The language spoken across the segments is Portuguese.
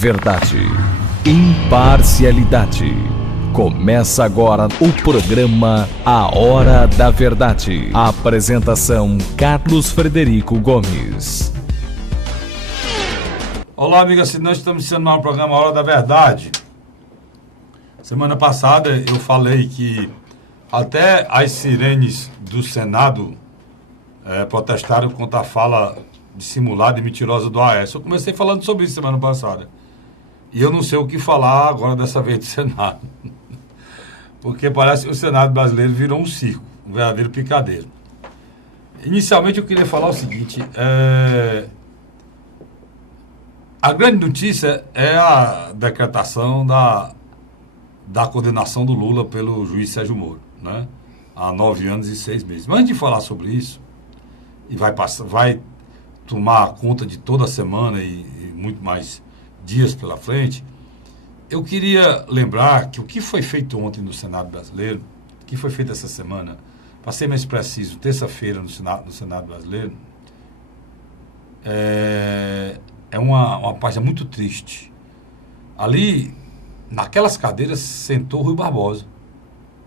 Verdade. Imparcialidade. Começa agora o programa A Hora da Verdade. A apresentação: Carlos Frederico Gomes. Olá, amigo assinante, estamos iniciando mais um programa A Hora da Verdade. Semana passada eu falei que até as sirenes do Senado protestaram contra a fala dissimulada e mentirosa do Aécio. Eu comecei falando sobre isso semana passada. E eu não sei o que falar agora dessa vez do Senado. Porque parece que o Senado brasileiro virou um circo, um verdadeiro picadeiro. Inicialmente eu queria falar o seguinte, a grande notícia é a decretação da condenação do Lula pelo juiz Sérgio Moro, né? Há 9 anos e 6 meses. Mas antes de falar sobre isso, e vai tomar conta de toda a semana e muito mais dias pela frente, eu queria lembrar que o que foi feito ontem no Senado brasileiro, o que foi feito essa semana, para ser mais preciso, terça-feira no Senado brasileiro, é uma página muito triste. Ali, naquelas cadeiras, sentou Rui Barbosa.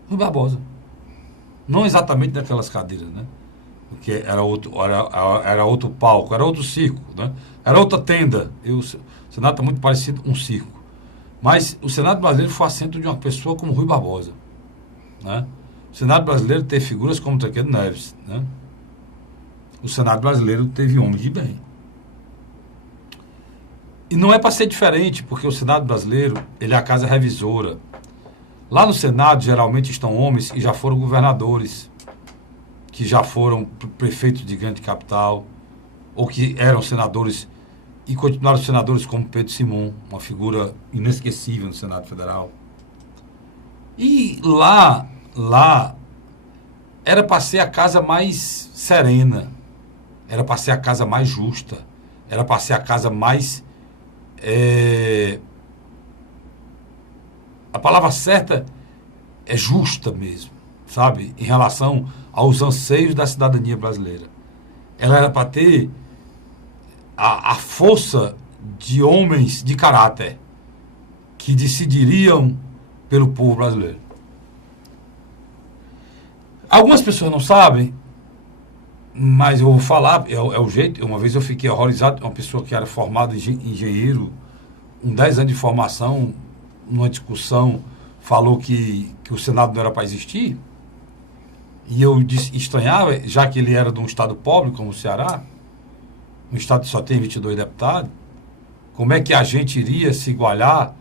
Rui Barbosa. Não exatamente naquelas cadeiras, né? Porque era outro palco, era outro circo, né? Era outra tenda. O Senado está muito parecido com um circo. Mas o Senado brasileiro foi assento de uma pessoa como Rui Barbosa, né? O Senado brasileiro teve figuras como Tancredo Neves, né? O Senado brasileiro teve homens de bem. E não é para ser diferente, porque o Senado brasileiro, ele é a casa revisora. Lá no Senado, geralmente, estão homens que já foram governadores, que já foram prefeitos de grande capital, ou que eram senadores e continuaram senadores como Pedro Simon, uma figura inesquecível no Senado Federal. E lá era para ser a casa mais serena, era para ser a casa mais justa, era para ser a casa mais... a palavra certa é justa mesmo, sabe? Em relação aos anseios da cidadania brasileira. Ela era para ter a força de homens de caráter que decidiriam pelo povo brasileiro. Algumas pessoas não sabem, mas eu vou falar, é o jeito. Uma vez eu fiquei horrorizado, uma pessoa que era formada em engenheiro, com 10 anos de formação, numa discussão, falou que o Senado não era para existir. E eu estranhava, já que ele era de um estado pobre como o Ceará, um estado que só tem 22 deputados, como é que a gente iria se igualar,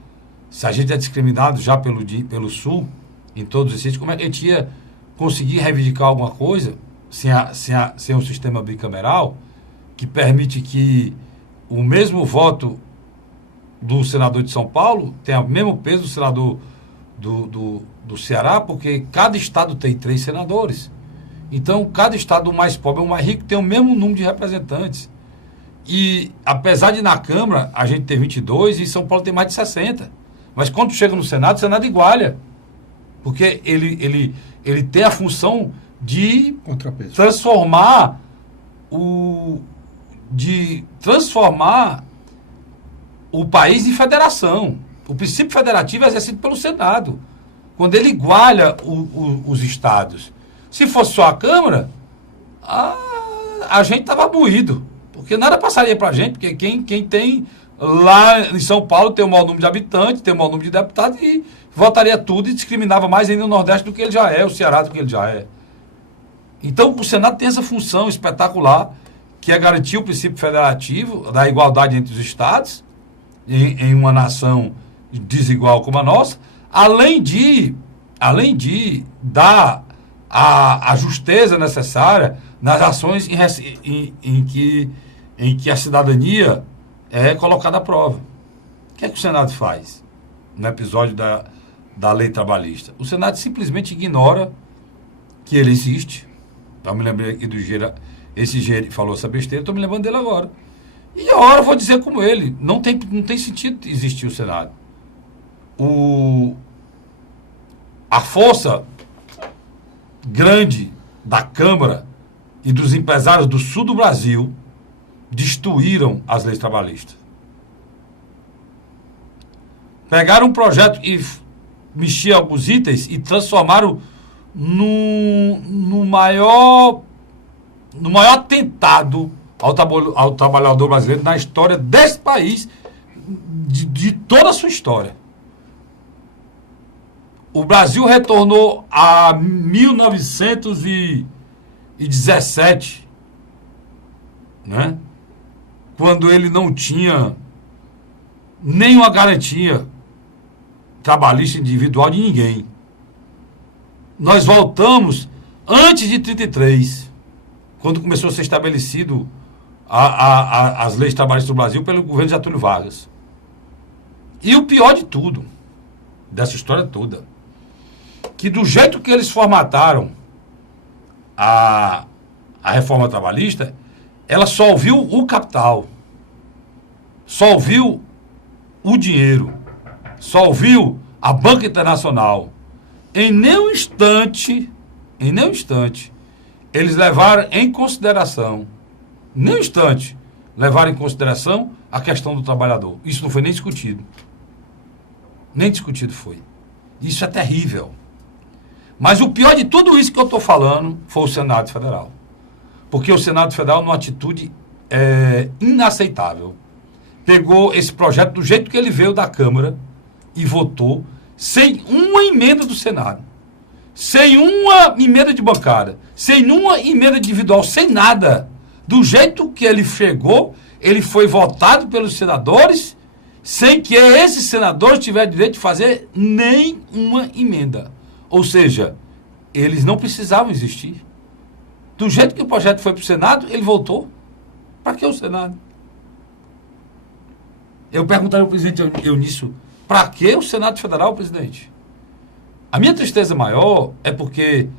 se a gente é discriminado já pelo Sul, em todos os sítios, como é que a gente ia conseguir reivindicar alguma coisa sem um sistema bicameral que permite que o mesmo voto do senador de São Paulo tenha o mesmo peso do senador do Ceará, porque cada estado tem 3 senadores. Então, cada estado, o mais pobre ou o mais rico, tem o mesmo número de representantes. E, apesar de na Câmara a gente ter 22, e São Paulo tem mais de 60. Mas quando chega no Senado, o Senado iguala. Porque ele tem a função de transformar o país em federação. O princípio federativo é exercido pelo Senado, quando ele iguala os estados. Se fosse só a Câmara, a gente estava moído, porque nada passaria para a gente, porque quem tem lá em São Paulo tem o maior número de habitantes, tem o maior número de deputados e votaria tudo e discriminava mais ainda o Nordeste do que ele já é, o Ceará do que ele já é. Então, o Senado tem essa função espetacular, que é garantir o princípio federativo, da igualdade entre os estados, em uma nação desigual como a nossa, além de dar a justeza necessária nas ações em que a cidadania é colocada à prova. O que é que o Senado faz no episódio da lei trabalhista? O Senado simplesmente ignora que ele existe. Eu me lembrei aqui do engenheiro, esse engenheiro que falou essa besteira, estou me lembrando dele agora. E a hora eu vou dizer como ele. Não tem sentido existir o Senado. A força grande da Câmara e dos empresários do sul do Brasil destruíram as leis trabalhistas. Pegaram um projeto e mexiam alguns itens e transformaram no maior atentado ao trabalhador brasileiro na história desse país, de toda a sua história. O Brasil retornou a 1917, né? Quando ele não tinha nenhuma garantia trabalhista individual de ninguém. Nós voltamos antes de 33, quando começou a ser estabelecido as leis trabalhistas do Brasil pelo governo de Getúlio Vargas. E o pior de tudo, dessa história toda, que do jeito que eles formataram a reforma trabalhista, ela só ouviu o capital, só ouviu o dinheiro, só ouviu a banca internacional. Em nenhum instante, eles levaram em consideração, a questão do trabalhador. Isso não foi nem discutido. Nem discutido foi. Isso é terrível. Mas o pior de tudo isso que eu estou falando foi o Senado Federal. Porque o Senado Federal, numa atitude inaceitável, pegou esse projeto do jeito que ele veio da Câmara e votou sem uma emenda do Senado, sem uma emenda de bancada, sem uma emenda individual, sem nada. Do jeito que ele chegou, ele foi votado pelos senadores, sem que esses senadores tivessem direito de fazer nem uma emenda. Ou seja, eles não precisavam existir. Do jeito que o projeto foi para o Senado, ele voltou. Para que o Senado? Eu perguntaria ao presidente Eunício, para que o Senado Federal, presidente? A minha tristeza maior é porque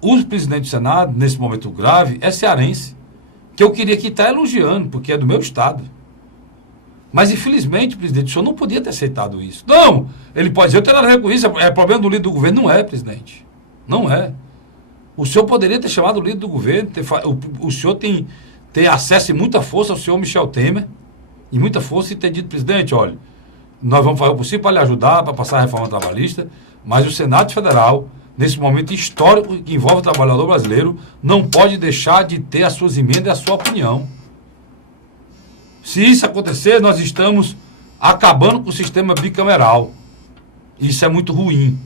o presidente do Senado, nesse momento grave, é cearense, que eu queria que está elogiando, porque é do meu estado. Mas, infelizmente, presidente, o senhor não podia ter aceitado isso. Não, ele pode dizer, eu tenho nada a ver com isso, é problema do líder do governo. Não é, presidente. Não é. O senhor poderia ter chamado o líder do governo, o senhor tem acesso e muita força ao senhor Michel Temer, e muita força, e ter dito, presidente, olha, nós vamos fazer o possível para lhe ajudar, para passar a reforma trabalhista, mas o Senado Federal, nesse momento histórico que envolve o trabalhador brasileiro, não pode deixar de ter as suas emendas e a sua opinião. Se isso acontecer, nós estamos acabando com o sistema bicameral. Isso é muito ruim.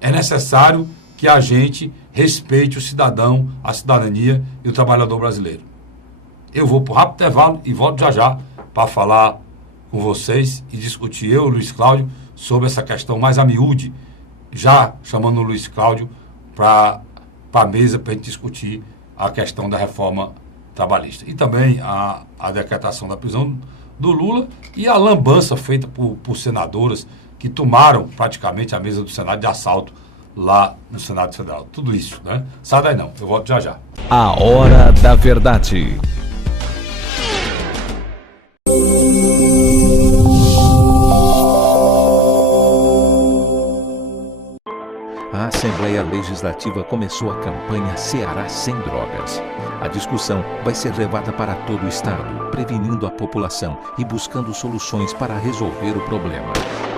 É necessário que a gente respeite o cidadão, a cidadania e o trabalhador brasileiro. Eu vou para o rápido intervalo e volto já para falar com vocês e discutir eu, Luiz Cláudio, sobre essa questão mais a miúde, já chamando o Luiz Cláudio para a mesa para a gente discutir a questão da reforma trabalhista. E também a decretação da prisão do Lula e a lambança feita por senadoras que tomaram praticamente a mesa do Senado de assalto lá no Senado Federal. Tudo isso, né? Sai daí não, eu volto já. A Hora da Verdade. A Assembleia Legislativa começou a campanha Ceará Sem Drogas. A discussão vai ser levada para todo o estado, prevenindo a população e buscando soluções para resolver o problema.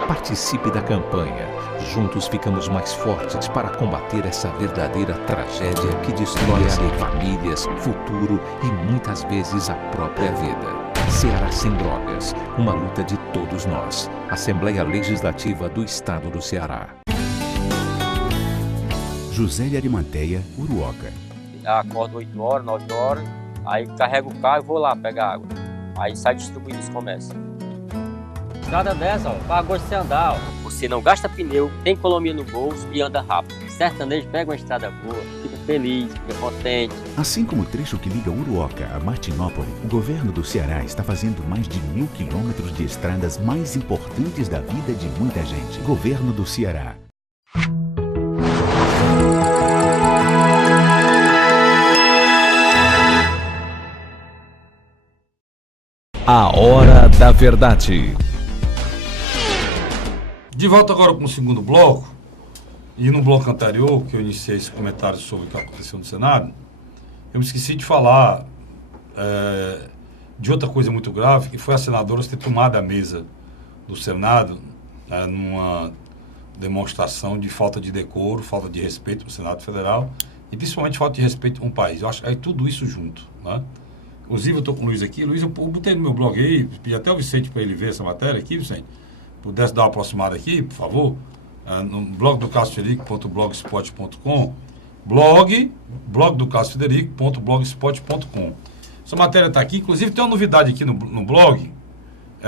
Participe da campanha. Juntos ficamos mais fortes para combater essa verdadeira tragédia que destrói famílias, futuro e muitas vezes a própria vida. Ceará Sem Drogas, uma luta de todos nós. Assembleia Legislativa do Estado do Ceará. José de Arimanteia, Uruoca. Acordo 8 horas, 9 horas, aí carrego o carro e vou lá pegar água. Aí sai distribuindo os comércios. Estrada dessa, ó, para gosto de você andar, ó. Você não gasta pneu, tem economia no bolso e anda rápido. Sertanejo pega uma estrada boa, fica feliz, fica contente. Assim como o trecho que liga Uruoca a Martinópole, o governo do Ceará está fazendo mais de 1.000 quilômetros de estradas mais importantes da vida de muita gente. Governo do Ceará. A Hora da Verdade. De volta agora com o segundo bloco, e no bloco anterior, que eu iniciei esse comentário sobre o que aconteceu no Senado, eu me esqueci de falar de outra coisa muito grave, que foi a senadora ter tomado a mesa do Senado numa demonstração de falta de decoro, falta de respeito no Senado Federal e principalmente falta de respeito com o país. Eu acho que é tudo isso junto, né? Inclusive eu estou com o Luiz aqui. Luiz, eu botei no meu blog aí, pedi até o Vicente para ele ver essa matéria aqui, Vicente. Pudesse dar uma aproximada aqui, por favor, no blog do CastroFederico.blogspot.com, blog do CastroFederico.blogspot.com. Essa matéria está aqui, inclusive tem uma novidade aqui no blog.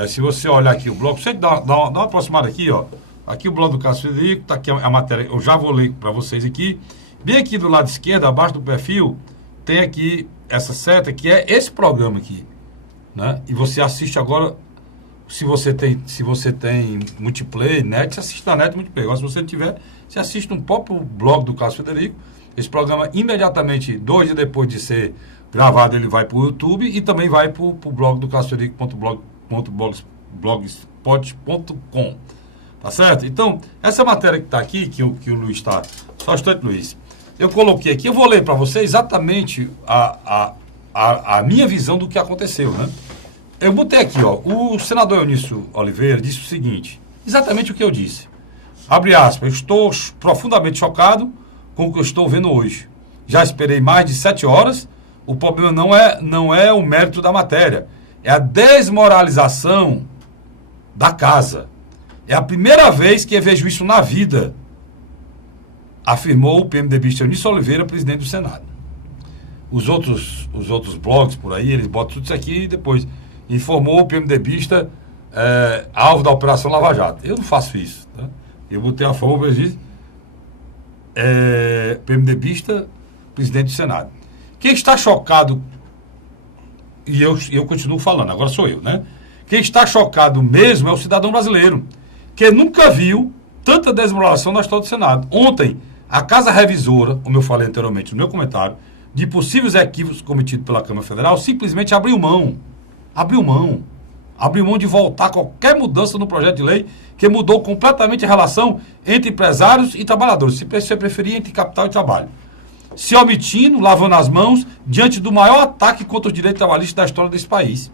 Se você olhar aqui o blog, você dá uma aproximada aqui, ó. Aqui o blog do Cássio Frederico, está aqui a matéria, eu já vou ler para vocês aqui. Bem aqui do lado esquerdo, abaixo do perfil, tem aqui essa seta, que é esse programa aqui, né? E você assiste agora, se você tem multiplayer, net, você assiste na net multiplayer. Agora, se você não tiver, você assiste no próprio blog do Cássio Frederico. Esse programa, imediatamente, 2 dias depois de ser gravado, ele vai para o YouTube e também vai para o blog do Cássio Frederico.blogspot.com. Tá certo? Então, essa matéria que está aqui, que o Luiz está... Só um instante, Luiz. Eu coloquei aqui, eu vou ler para você exatamente a minha visão do que aconteceu, né? Eu botei aqui, ó, o senador Eunício Oliveira disse o seguinte, exatamente o que eu disse. Abre aspas, estou profundamente chocado com o que eu estou vendo hoje. Já esperei mais de 7 horas, o problema não é o mérito da matéria, é a desmoralização da casa. É a primeira vez que eu vejo isso na vida, afirmou o PMDBista Eunício Oliveira, presidente do Senado. Os outros blogs por aí, eles botam tudo isso aqui e depois informou o PMDBista alvo da Operação Lava Jato. Eu não faço isso. Tá? Eu botei a forma, diz, PMDBista, presidente do Senado. Quem está chocado, e eu continuo falando, agora sou eu, né? Quem está chocado mesmo é o cidadão brasileiro, que nunca viu tanta desmoralização na história do Senado. Ontem, a Casa Revisora, como eu falei anteriormente no meu comentário, de possíveis equívocos cometidos pela Câmara Federal, simplesmente abriu mão de voltar a qualquer mudança no projeto de lei, que mudou completamente a relação entre empresários e trabalhadores, se você preferir, entre capital e trabalho. Se omitindo, lavando as mãos, diante do maior ataque contra os direitos trabalhistas da história desse país.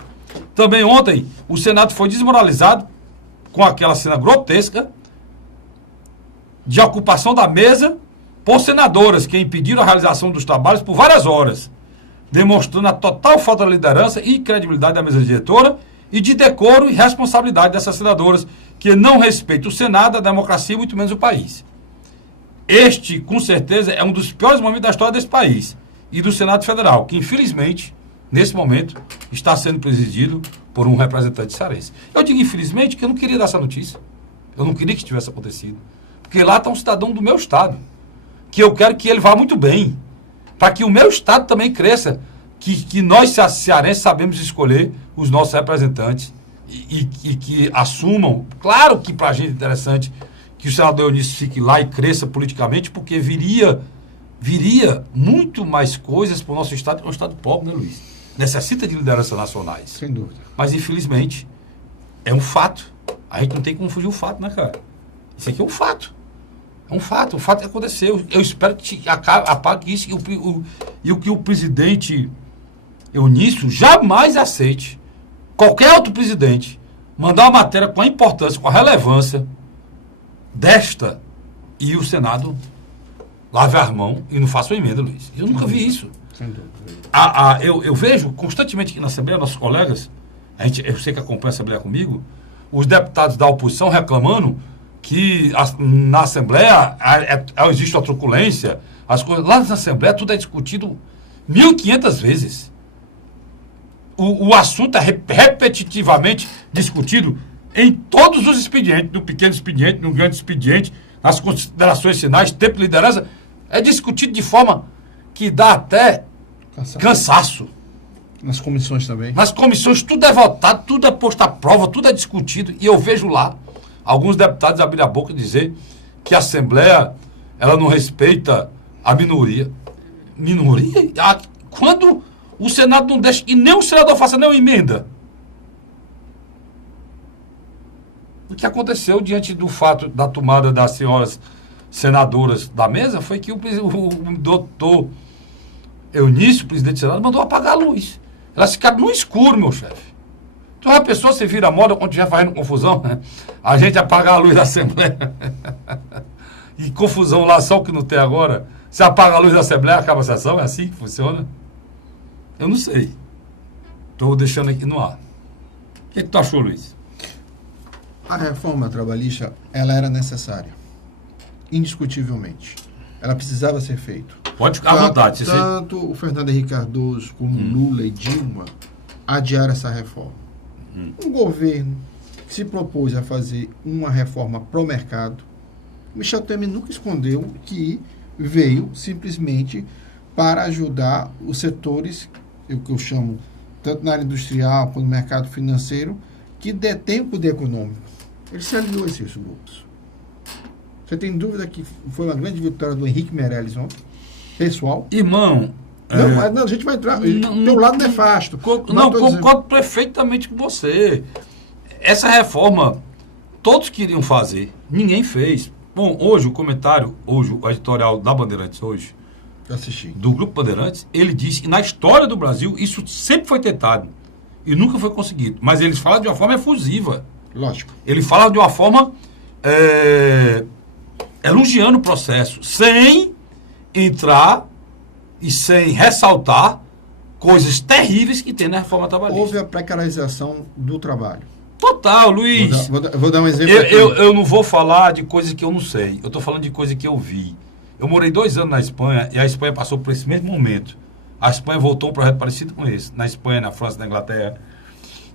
Também ontem, o Senado foi desmoralizado com aquela cena grotesca de ocupação da mesa por senadoras que impediram a realização dos trabalhos por várias horas, demonstrando a total falta de liderança e credibilidade da mesa diretora e de decoro e responsabilidade dessas senadoras que não respeitam o Senado, a democracia e muito menos o país. Este, com certeza, é um dos piores momentos da história desse país e do Senado Federal, que infelizmente, nesse momento, está sendo presidido por um representante cearense. Eu digo infelizmente porque eu não queria dar essa notícia. Eu não queria que tivesse acontecido. Porque lá está um cidadão do meu estado, que eu quero que ele vá muito bem, para que o meu estado também cresça, que nós cearenses sabemos escolher os nossos representantes e que assumam. Claro que para a gente é interessante que o senador Eunício fique lá e cresça politicamente, porque viria muito mais coisas para o nosso estado, que é um estado pobre, né, Luiz? Necessita de lideranças nacionais. Sem dúvida. Mas, infelizmente, é um fato. A gente não tem como fugir do fato, né, cara? Isso aqui é um fato. É um fato. O fato que aconteceu. Eu espero que apague isso e que o presidente Eunício jamais aceite qualquer outro presidente mandar uma matéria com a importância, com a relevância desta e o Senado lave as mãos e não faça uma emenda, Luiz. Eu nunca vi isso. Eu vejo constantemente aqui na Assembleia, nossos colegas, eu sei que acompanha a Assembleia comigo, os deputados da oposição reclamando que na Assembleia existe uma truculência, as coisas, lá na Assembleia tudo é discutido 1.500 vezes. O assunto é repetitivamente discutido em todos os expedientes, no pequeno expediente, no grande expediente, nas considerações finais, tempo de liderança, é discutido de forma que dá até cansaço. Nas comissões também. Nas comissões tudo é votado, tudo é posto à prova, tudo é discutido. E eu vejo lá alguns deputados abrir a boca e dizer que a Assembleia ela não respeita a minoria. Minoria? Quando o Senado não deixa, e nem o senador faça nenhuma emenda. O que aconteceu diante do fato da tomada das senhoras senadoras da mesa foi que o doutor Eunício, presidente do Senado, mandou apagar a luz. Elas ficaram no escuro, meu chefe. Então a pessoa se vira moda quando estiver fazendo confusão, né? A gente apagar a luz da Assembleia. E confusão lá, só o que não tem agora. Se apaga a luz da Assembleia, acaba a sessão, é assim que funciona? Eu não sei. Estou deixando aqui no ar. O que tu achou, Luiz? A reforma trabalhista, ela era necessária. Indiscutivelmente. Ela precisava ser feita. Pode ficar à vontade. Tanto o Fernando Henrique Cardoso como Lula e Dilma adiaram essa reforma. Um governo que se propôs a fazer uma reforma pro mercado, Michel Temer nunca escondeu que veio simplesmente para ajudar os setores, o que eu chamo, tanto na área industrial quanto no mercado financeiro, que detém o poder econômico. Ele se aliou a esses grupos. Você tem dúvida que foi uma grande vitória do Henrique Meirelles ontem? Pessoal? Irmão... Não, a gente vai entrar. Tem um lado nefasto. Concordo perfeitamente com você. Essa reforma, todos queriam fazer, ninguém fez. Bom, hoje o editorial da Bandeirantes hoje, do Grupo Bandeirantes, ele disse que na história do Brasil isso sempre foi tentado e nunca foi conseguido. Mas eles falam de uma forma efusiva. Lógico. Ele fala de uma forma elogiando o processo, sem entrar e sem ressaltar coisas terríveis que tem na reforma trabalhista. Houve a precarização do trabalho. Total, Luiz. Vou dar um exemplo aqui. Eu não vou falar de coisas que eu não sei. Eu estou falando de coisas que eu vi. Eu morei 2 anos na Espanha e a Espanha passou por esse mesmo momento. A Espanha voltou a um projeto parecido com esse. Na Espanha, na França, na Inglaterra.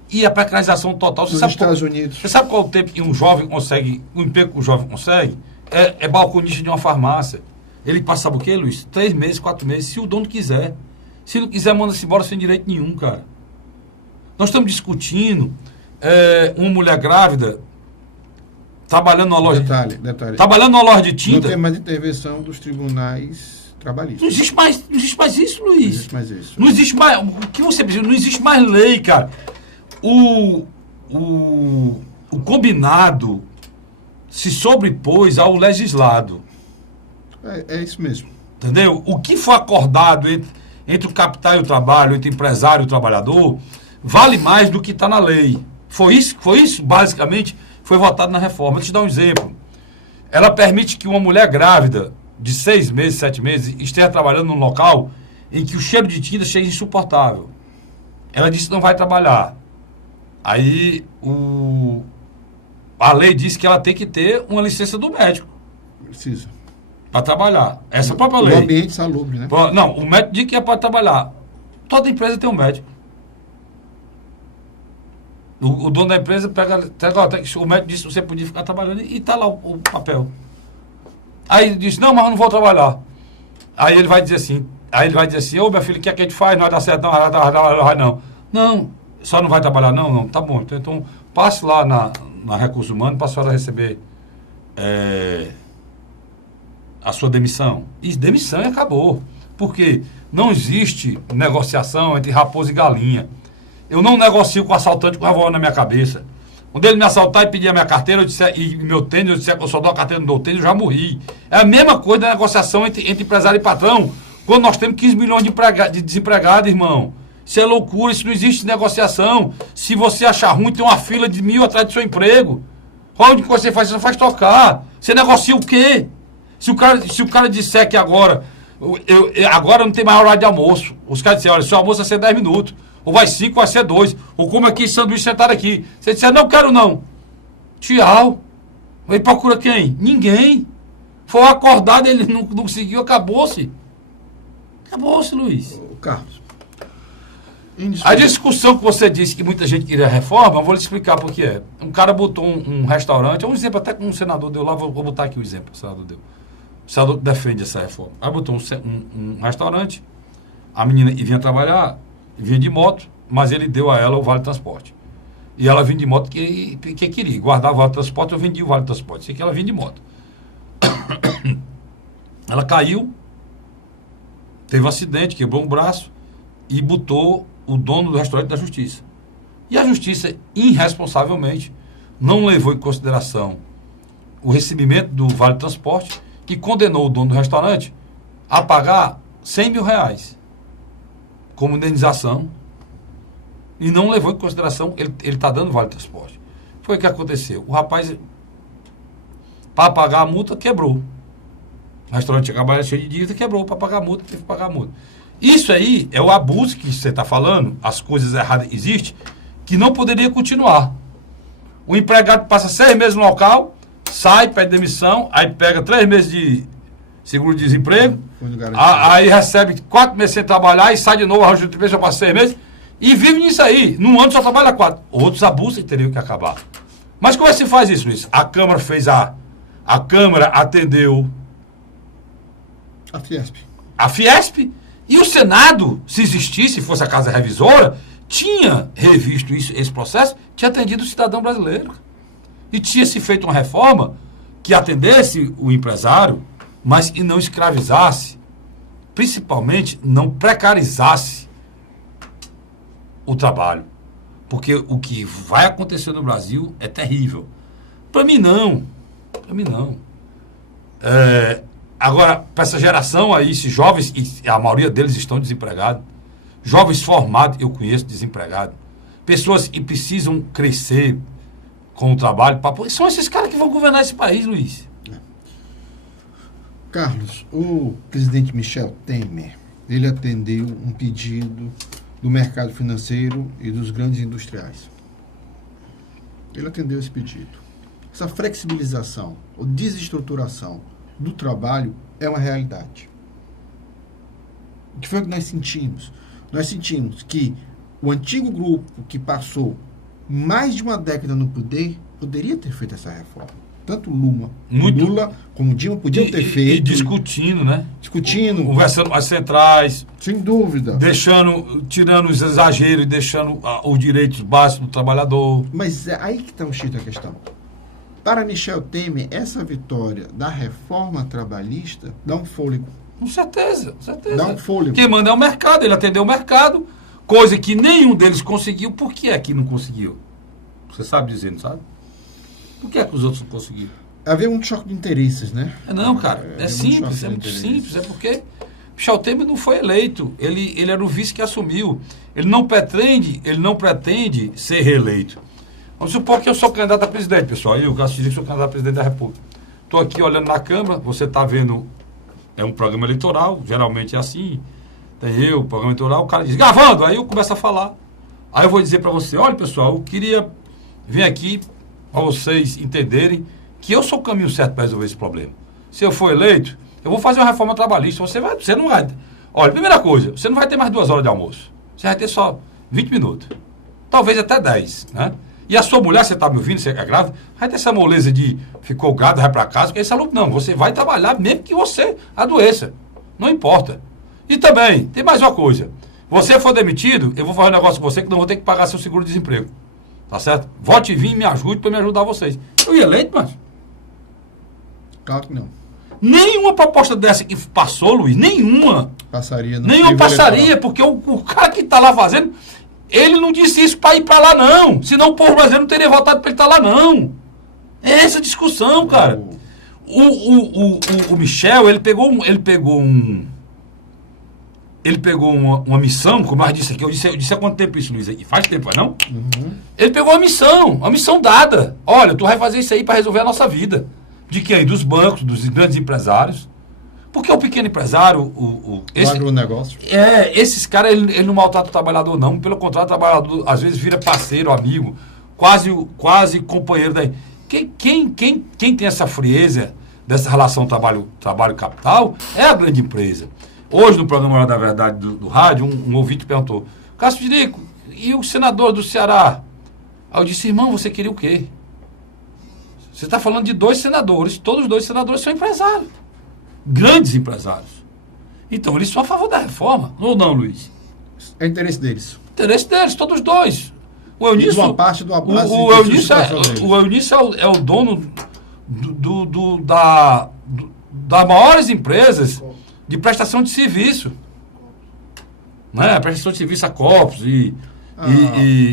E a precarização total. Nos Estados Unidos. Você sabe qual o tempo que um jovem consegue, o emprego que o jovem consegue? É balconista de uma farmácia. Ele passa, sabe o quê, Luiz? 3 meses, 4 meses, se o dono quiser. Se não quiser, manda-se embora sem direito nenhum, cara. Nós estamos discutindo uma mulher grávida trabalhando numa loja... Detalhe. Trabalhando numa loja de tinta... Não tem mais intervenção dos tribunais trabalhistas. Não existe mais isso, Luiz. Não existe mais isso. Não existe mais... O que você precisa? Não existe mais lei, cara. O combinado se sobrepôs ao legislado. É isso mesmo. Entendeu? O que foi acordado entre o capital e o trabalho, entre o empresário e o trabalhador, vale mais do que está na lei. Foi isso, basicamente, foi votado na reforma. Deixa eu te dar um exemplo. Ela permite que uma mulher grávida de 6 meses, 7 meses, esteja trabalhando num local em que o cheiro de tinta seja insuportável. Ela disse que não vai trabalhar. Aí a lei diz que ela tem que ter uma licença do médico. Precisa. Para trabalhar. Essa própria lei. O ambiente salubre, né? Não, o médico diz que é para trabalhar. Toda empresa tem um médico. O dono da empresa o médico disse que você podia ficar trabalhando e está lá o papel. Aí ele disse, não, mas eu não vou trabalhar. Aí ele vai dizer assim, ô minha filha, o que é que a gente faz? Não vai dar certo, não. Não, só não vai trabalhar, não, tá bom. Então passe lá na Recursos Humanos para a senhora receber a sua demissão. E demissão e acabou. Porque não existe negociação entre raposa e galinha. Eu não negocio com o assaltante com o revólver na minha cabeça. Quando ele me assaltar e pedir a minha carteira e meu tênis, eu disser que eu só dou a carteira, não dou o tênis, eu já morri. É a mesma coisa da negociação entre empresário e patrão, quando nós temos 15 milhões de desempregados, irmão. Isso é loucura, isso não existe negociação. Se você achar ruim, tem uma fila de 1.000 atrás do seu emprego. Qual que você faz? Você só faz tocar. Você negocia o quê? Se o cara disser que agora não tem mais horário de almoço, os caras disserem, olha, seu almoço vai ser 10 minutos. Ou vai 5, vai ser 2. Ou como aqui, sanduíche sentado aqui. Você disser, não quero não. Tchau. Ele procura quem? Ninguém. Foi acordado, ele não conseguiu, acabou-se. Acabou-se, Luiz. Carlos. A discussão que você disse que muita gente queria reforma, eu vou lhe explicar por que é. Um cara botou um restaurante, é um exemplo até que um senador deu lá, vou botar aqui o exemplo que o senador deu. O senador defende essa reforma. Aí botou um restaurante, a menina vinha trabalhar, vinha de moto, mas ele deu a ela o vale transporte. E ela vinha de moto que queria. Guardava o vale transporte, eu vendia o vale transporte. Sei que ela vinha de moto. Ela caiu, teve um acidente, quebrou um braço e botou o dono do restaurante da justiça. E a justiça, irresponsavelmente, não levou em consideração o recebimento do vale transporte, que condenou o dono do restaurante a pagar R$100 mil como indenização e não levou em consideração, ele está dando vale transporte. Foi o que aconteceu. O rapaz, para pagar a multa, quebrou. O restaurante acabava cheio de dívida, quebrou para pagar a multa, teve que pagar a multa. Isso aí é o abuso que você está falando, as coisas erradas existem, que não poderia continuar. O empregado passa 6 meses no local, sai, pede demissão, aí pega 3 meses de seguro-desemprego, aí recebe 4 meses sem trabalhar e sai de novo, arranja outra pessoa, passa 6 meses, e vive nisso aí. Num ano só trabalha 4. Outros abusos teriam que acabar. Mas como é que se faz isso, Luiz? A Câmara fez a Câmara atendeu a Fiesp, e o Senado, se existisse, fosse a Casa Revisora, tinha revisto esse processo, tinha atendido o cidadão brasileiro. E tinha se feito uma reforma que atendesse o empresário, mas e não escravizasse, principalmente não precarizasse o trabalho. Porque o que vai acontecer no Brasil é terrível. Para mim não. Agora, para essa geração aí, esses jovens, e a maioria deles estão desempregados, jovens formados, eu conheço desempregados, pessoas que precisam crescer com o trabalho, são esses caras que vão governar esse país, Luiz. Carlos, o presidente Michel Temer, ele atendeu um pedido do mercado financeiro e dos grandes industriais. Ele atendeu esse pedido. Essa flexibilização ou desestruturação do trabalho é uma realidade. O que foi que nós sentimos? Nós sentimos que o antigo grupo que passou mais de uma década no poder poderia ter feito essa reforma. Tanto Lula como Dilma podiam ter feito. E discutindo, né? Conversando com as centrais. Sem dúvida. Tirando os exageros e deixando os direitos básicos do trabalhador. Mas é aí que está o X da questão. Para Michel Temer, essa vitória da reforma trabalhista dá um fôlego. Com certeza. Dá um fôlego. Quem manda é o mercado, ele atendeu o mercado, coisa que nenhum deles conseguiu. Por que é que não conseguiu? Você sabe dizer, não sabe? Por que é que os outros não conseguiram? Havia um choque de interesses, né? Não, cara, é simples, é muito simples. É porque Michel Temer não foi eleito. Ele era o vice que assumiu. Ele não pretende ser reeleito. Vamos supor que eu sou candidato a presidente, pessoal. Eu, Cássio Frederico, sou candidato a presidente da República. Estou aqui olhando na Câmara, você está vendo, é um programa eleitoral, geralmente é assim. Tem o programa eleitoral, o cara diz, gravando, aí eu começo a falar. Aí eu vou dizer para você, olha pessoal, eu queria vir aqui para vocês entenderem que eu sou o caminho certo para resolver esse problema. Se eu for eleito, eu vou fazer uma reforma trabalhista. Você não vai. Olha, primeira coisa, você não vai ter mais 2 horas de almoço. Você vai ter só 20 minutos. Talvez até 10, né? E a sua mulher, você está me ouvindo, você é grávida, vai ter essa moleza de ficou grávida, vai para casa, porque esse aluno não, você vai trabalhar mesmo que você adoeça. Não importa. E também, tem mais uma coisa. Você for demitido, eu vou fazer um negócio com você que não vou ter que pagar seu seguro-desemprego. Tá certo? Vote e vim e me ajude para me ajudar vocês. Eu ia eleito, mas... Claro que não. Nenhuma proposta dessa que passou, Luiz, nenhuma. Passaria. Nenhuma passaria, porque o cara que está lá fazendo... Ele não disse isso para ir para lá, não. Senão o povo brasileiro não teria votado para ele estar lá, não. É essa discussão, cara. O Michel, ele pegou uma missão, como eu disse aqui, eu disse há quanto tempo isso, Luiz? Faz tempo, não? Uhum. Ele pegou uma missão dada. Olha, tu vai fazer isso aí para resolver a nossa vida. De quem? Dos bancos, dos grandes empresários. Porque o pequeno empresário, o agronegócio. Esses caras, ele não maltrata o trabalhador, não. Pelo contrário, o trabalhador às vezes vira parceiro, amigo, quase companheiro daí. Quem tem essa frieza dessa relação trabalho-capital é a grande empresa. Hoje, no programa Hora da Verdade do rádio, um ouvinte perguntou, Cássio Frederico, e o senador do Ceará? Aí eu disse, irmão, você queria o quê? Você está falando de 2 senadores, todos os 2 senadores são empresários. Grandes empresários. Então, eles são a favor da reforma. Ou não, Luiz? É interesse deles. Interesse deles, todos 2. O Eunício... Uma parte do abraço. O Eunício é o dono das maiores empresas de prestação de serviço. Né? Prestação de serviço a corpos e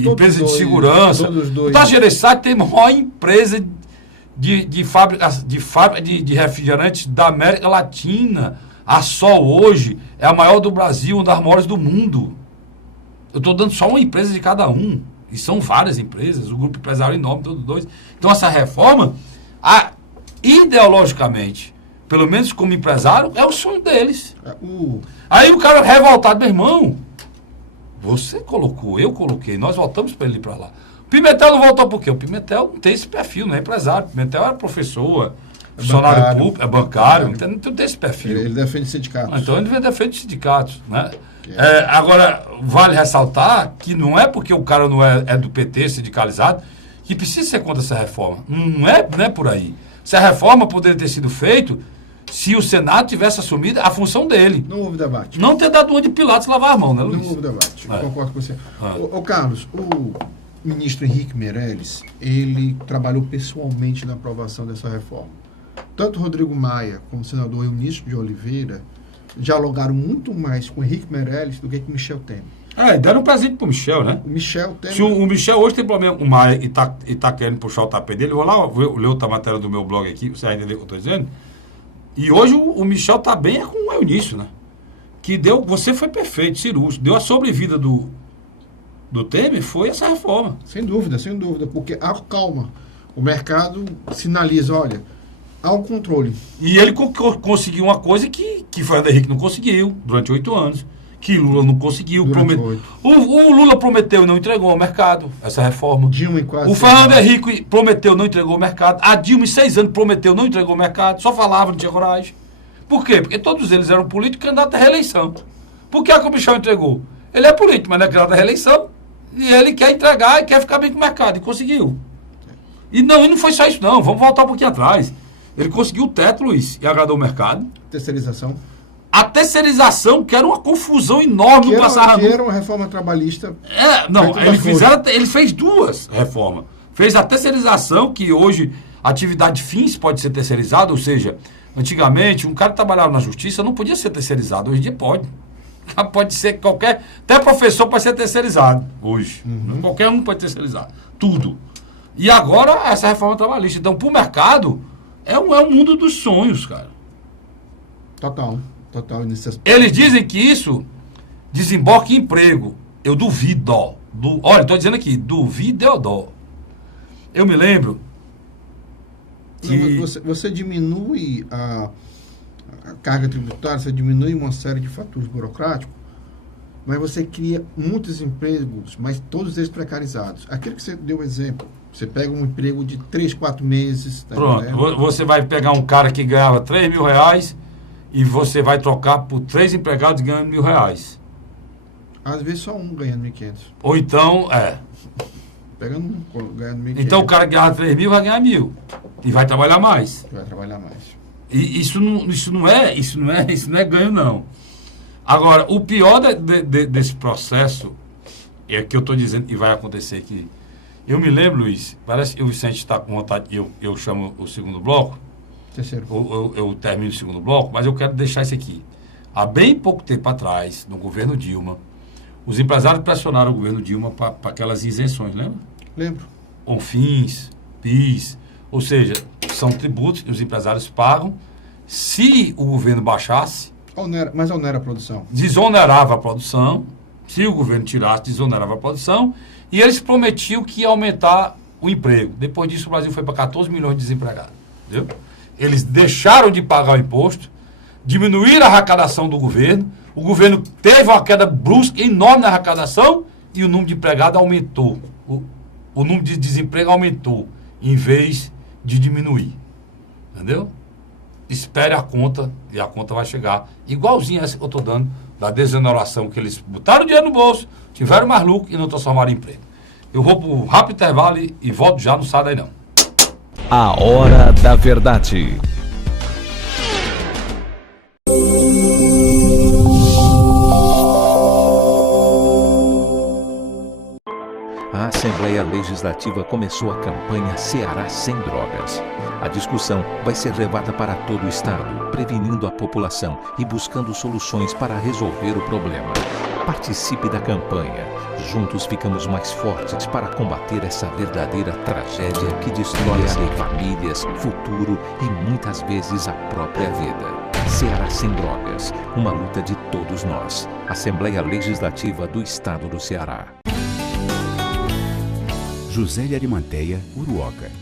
empresas de segurança. O Tajereçá tem a maior empresa de fábrica de refrigerantes da América Latina. A Sol hoje é a maior do Brasil, uma das maiores do mundo. Eu estou dando só uma empresa de cada um. E são várias empresas, o grupo empresarial enorme, todos dois. Então essa reforma, ideologicamente, pelo menos como empresário, é o sonho deles. Aí o cara revoltado, meu irmão, você colocou, eu coloquei, nós voltamos para ele ir para lá. O Pimentel não voltou por quê? O Pimentel não tem esse perfil, não é empresário. O Pimentel era professor, funcionário público, é bancário, não tem esse perfil. Ele defende sindicatos. Então ele defende sindicatos, né? Agora, vale ressaltar que não é porque o cara não é do PT, sindicalizado, que precisa ser contra essa reforma. Não é por aí. Se a reforma poderia ter sido feita se o Senado tivesse assumido a função dele. Não houve debate. Não ter dado uma de Pilatos lavar a mão, né, Luiz? Não houve debate. Concordo com você. Ô, Carlos, o ministro Henrique Meirelles, ele trabalhou pessoalmente na aprovação dessa reforma. Tanto Rodrigo Maia como o senador Eunício de Oliveira dialogaram muito mais com Henrique Meirelles do que com Michel Temer. Deram um presente pro Michel, né? O Michel Temer... Se o Michel hoje tem problema com o Maia e tá querendo puxar o tapete dele, eu vou lá ler outra matéria do meu blog aqui, você vai entender o que eu tô dizendo. E hoje o Michel tá bem com o Eunício, né? Que você foi perfeito, cirúrgico. Deu a sobrevida do Temer, foi essa reforma. Sem dúvida, porque acalma. O mercado sinaliza, olha, há um controle. E ele conseguiu uma coisa que Fernando Henrique não conseguiu durante 8 anos, que Lula não conseguiu. O Lula prometeu e não entregou ao mercado essa reforma. Dilma em quase. O Fernando Henrique prometeu, não entregou ao mercado. A Dilma em 6 anos prometeu, não entregou ao mercado. Só falava, não tinha coragem. Por quê? Porque todos eles eram políticos candidatos à reeleição. Por que o Michel entregou? Ele é político, mas não é candidato à reeleição. E ele quer entregar e quer ficar bem com o mercado. E conseguiu. E não foi só isso, não. Vamos voltar um pouquinho atrás. Ele conseguiu o teto, Luiz, e agradou o mercado. Terceirização. A terceirização, que era uma confusão enorme no passado. Que era uma reforma trabalhista. Ele fez 2 reformas. Fez a terceirização, que hoje a atividade fins pode ser terceirizada, ou seja, antigamente um cara que trabalhava na justiça não podia ser terceirizado, hoje em dia pode. Pode ser até professor pode ser terceirizado hoje. Qualquer um pode terceirizar. Tudo. E agora essa reforma trabalhista. Então, para o mercado, é um mundo dos sonhos, cara. Total nesse aspecto. Eles dizem que isso desemboca em emprego. Eu duvido. Olha, estou dizendo aqui, duvido. Eu me lembro que... Você diminui a carga tributária, você diminui uma série de fatores burocráticos, mas você cria muitos empregos, mas todos eles precarizados. Aquele que você deu exemplo, você pega um emprego de 3, 4 meses... Tá Pronto, entendendo? Você vai pegar um cara que ganhava R$3.000 e você vai trocar por 3 empregados ganhando R$1.000. Às vezes só um ganhando 1.500. Ou então, Pegando um ganhando 1.500. Então o cara que ganhava 3.000 vai ganhar 1.000. E vai trabalhar mais. E isso não é ganho, não. Agora, o pior desse processo é que eu estou dizendo que vai acontecer aqui. Eu me lembro, Luiz, parece que o Vicente está com vontade, eu chamo o segundo bloco. Terceiro. Eu termino o segundo bloco, mas eu quero deixar isso aqui. Há bem pouco tempo atrás, no governo Dilma, os empresários pressionaram o governo Dilma para aquelas isenções, lembra? Lembro. ONFINS, PIS, ou seja, são tributos que os empresários pagam. Se o governo baixasse... Mas onera a produção. Desonerava a produção. Se o governo tirasse, desonerava a produção. E eles prometiam que ia aumentar o emprego. Depois disso, o Brasil foi para 14 milhões de desempregados. Entendeu? Eles deixaram de pagar o imposto, diminuíram a arrecadação do governo. O governo teve uma queda brusca, enorme na arrecadação, e o número de empregados aumentou. O número de desemprego aumentou, em vez de diminuir. Entendeu? Espere a conta, e a conta vai chegar igualzinha essa que eu estou dando, da desoneração, que eles botaram dinheiro no bolso, tiveram mais lucro e não transformaram em emprego. Eu vou para um rápido intervalo e volto já, não sai daí não. A Hora da Verdade. A Assembleia Legislativa começou a campanha Ceará Sem Drogas. A discussão vai ser levada para todo o estado, prevenindo a população e buscando soluções para resolver o problema. Participe da campanha. Juntos ficamos mais fortes para combater essa verdadeira tragédia que destrói famílias, futuro e muitas vezes a própria vida. Ceará Sem Drogas, uma luta de todos nós. Assembleia Legislativa do Estado do Ceará. José de Arimanteia, Uruoca.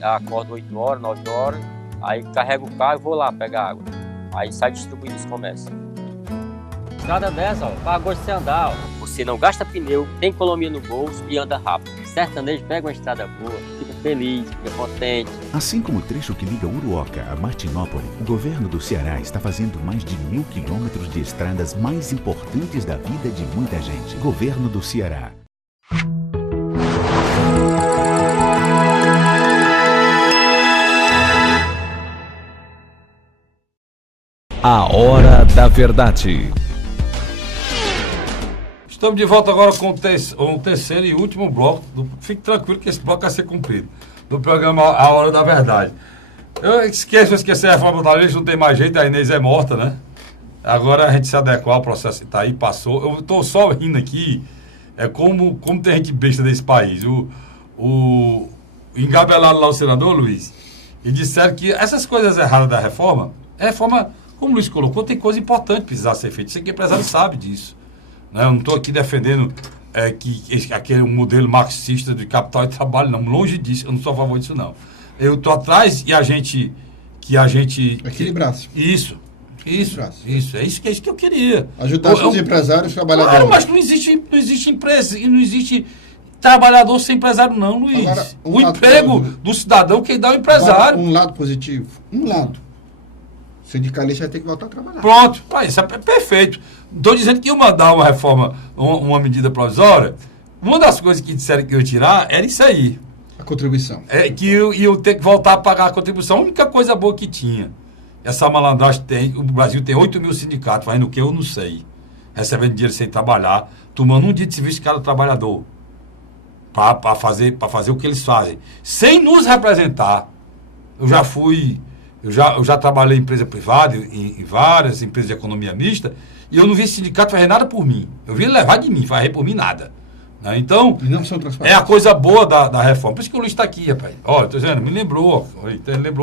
Acordo 8 horas, 9 horas, aí carrego o carro e vou lá pegar água. Aí sai distribuindo os comércios. Estrada dessa, para gosto de você andar, Você não gasta pneu, tem economia no bolso e anda rápido. Sertanejo pega uma estrada boa, fica feliz, fica contente. Assim como o trecho que liga Uruoca a Martinópole, o governo do Ceará está fazendo mais de 1.000 quilômetros de estradas mais importantes da vida de muita gente. Governo do Ceará. A Hora da Verdade. Estamos de volta agora com o terceiro e último bloco. Fique tranquilo que esse bloco vai ser cumprido. Do programa A Hora da Verdade. Eu esqueci a reforma da lei, não tem mais jeito, a Inês é morta, né? Agora a gente se adequar ao processo que está aí, passou. Eu estou só rindo aqui, como tem gente besta desse país. O engabelado lá, o senador Luiz, e disseram que essas coisas erradas da reforma, como o Luiz colocou, tem coisa importante que precisar ser feita. Isso aqui, o empresário sabe disso. Né? Eu não estou aqui defendendo aquele modelo marxista de capital e trabalho, não. Longe disso, eu não sou a favor disso, não. Eu estou atrás e a gente... Equilibrasse. Isso. É isso que eu queria. Ajudar os empresários, trabalhadores. Claro, mas não existe empresa e não existe trabalhador sem empresário, não, Luiz. Agora, o emprego do cidadão, quem dá é o empresário. Agora, um lado positivo. O sindicalista vai ter que voltar a trabalhar. Pronto, isso é perfeito. Estou dizendo que ia mandar uma reforma, uma medida provisória. Uma das coisas que disseram que eu ia tirar era isso aí. A contribuição. Que eu ter que voltar a pagar a contribuição. A única coisa boa que tinha. Essa malandragem tem. O Brasil tem 8.000 sindicatos, fazendo o que eu não sei. Recebendo dinheiro sem trabalhar, tomando um dia de serviço de cada trabalhador. Para fazer o que eles fazem. Sem nos representar. Eu já trabalhei em empresa privada, em várias empresas de economia mista, e eu não vi esse sindicato fazer nada por mim. Eu vi ele levar de mim, fazer por mim nada. Né? Então, é a coisa boa da reforma. Por isso que o Luiz está aqui, rapaz. Olha, estou dizendo, me lembrou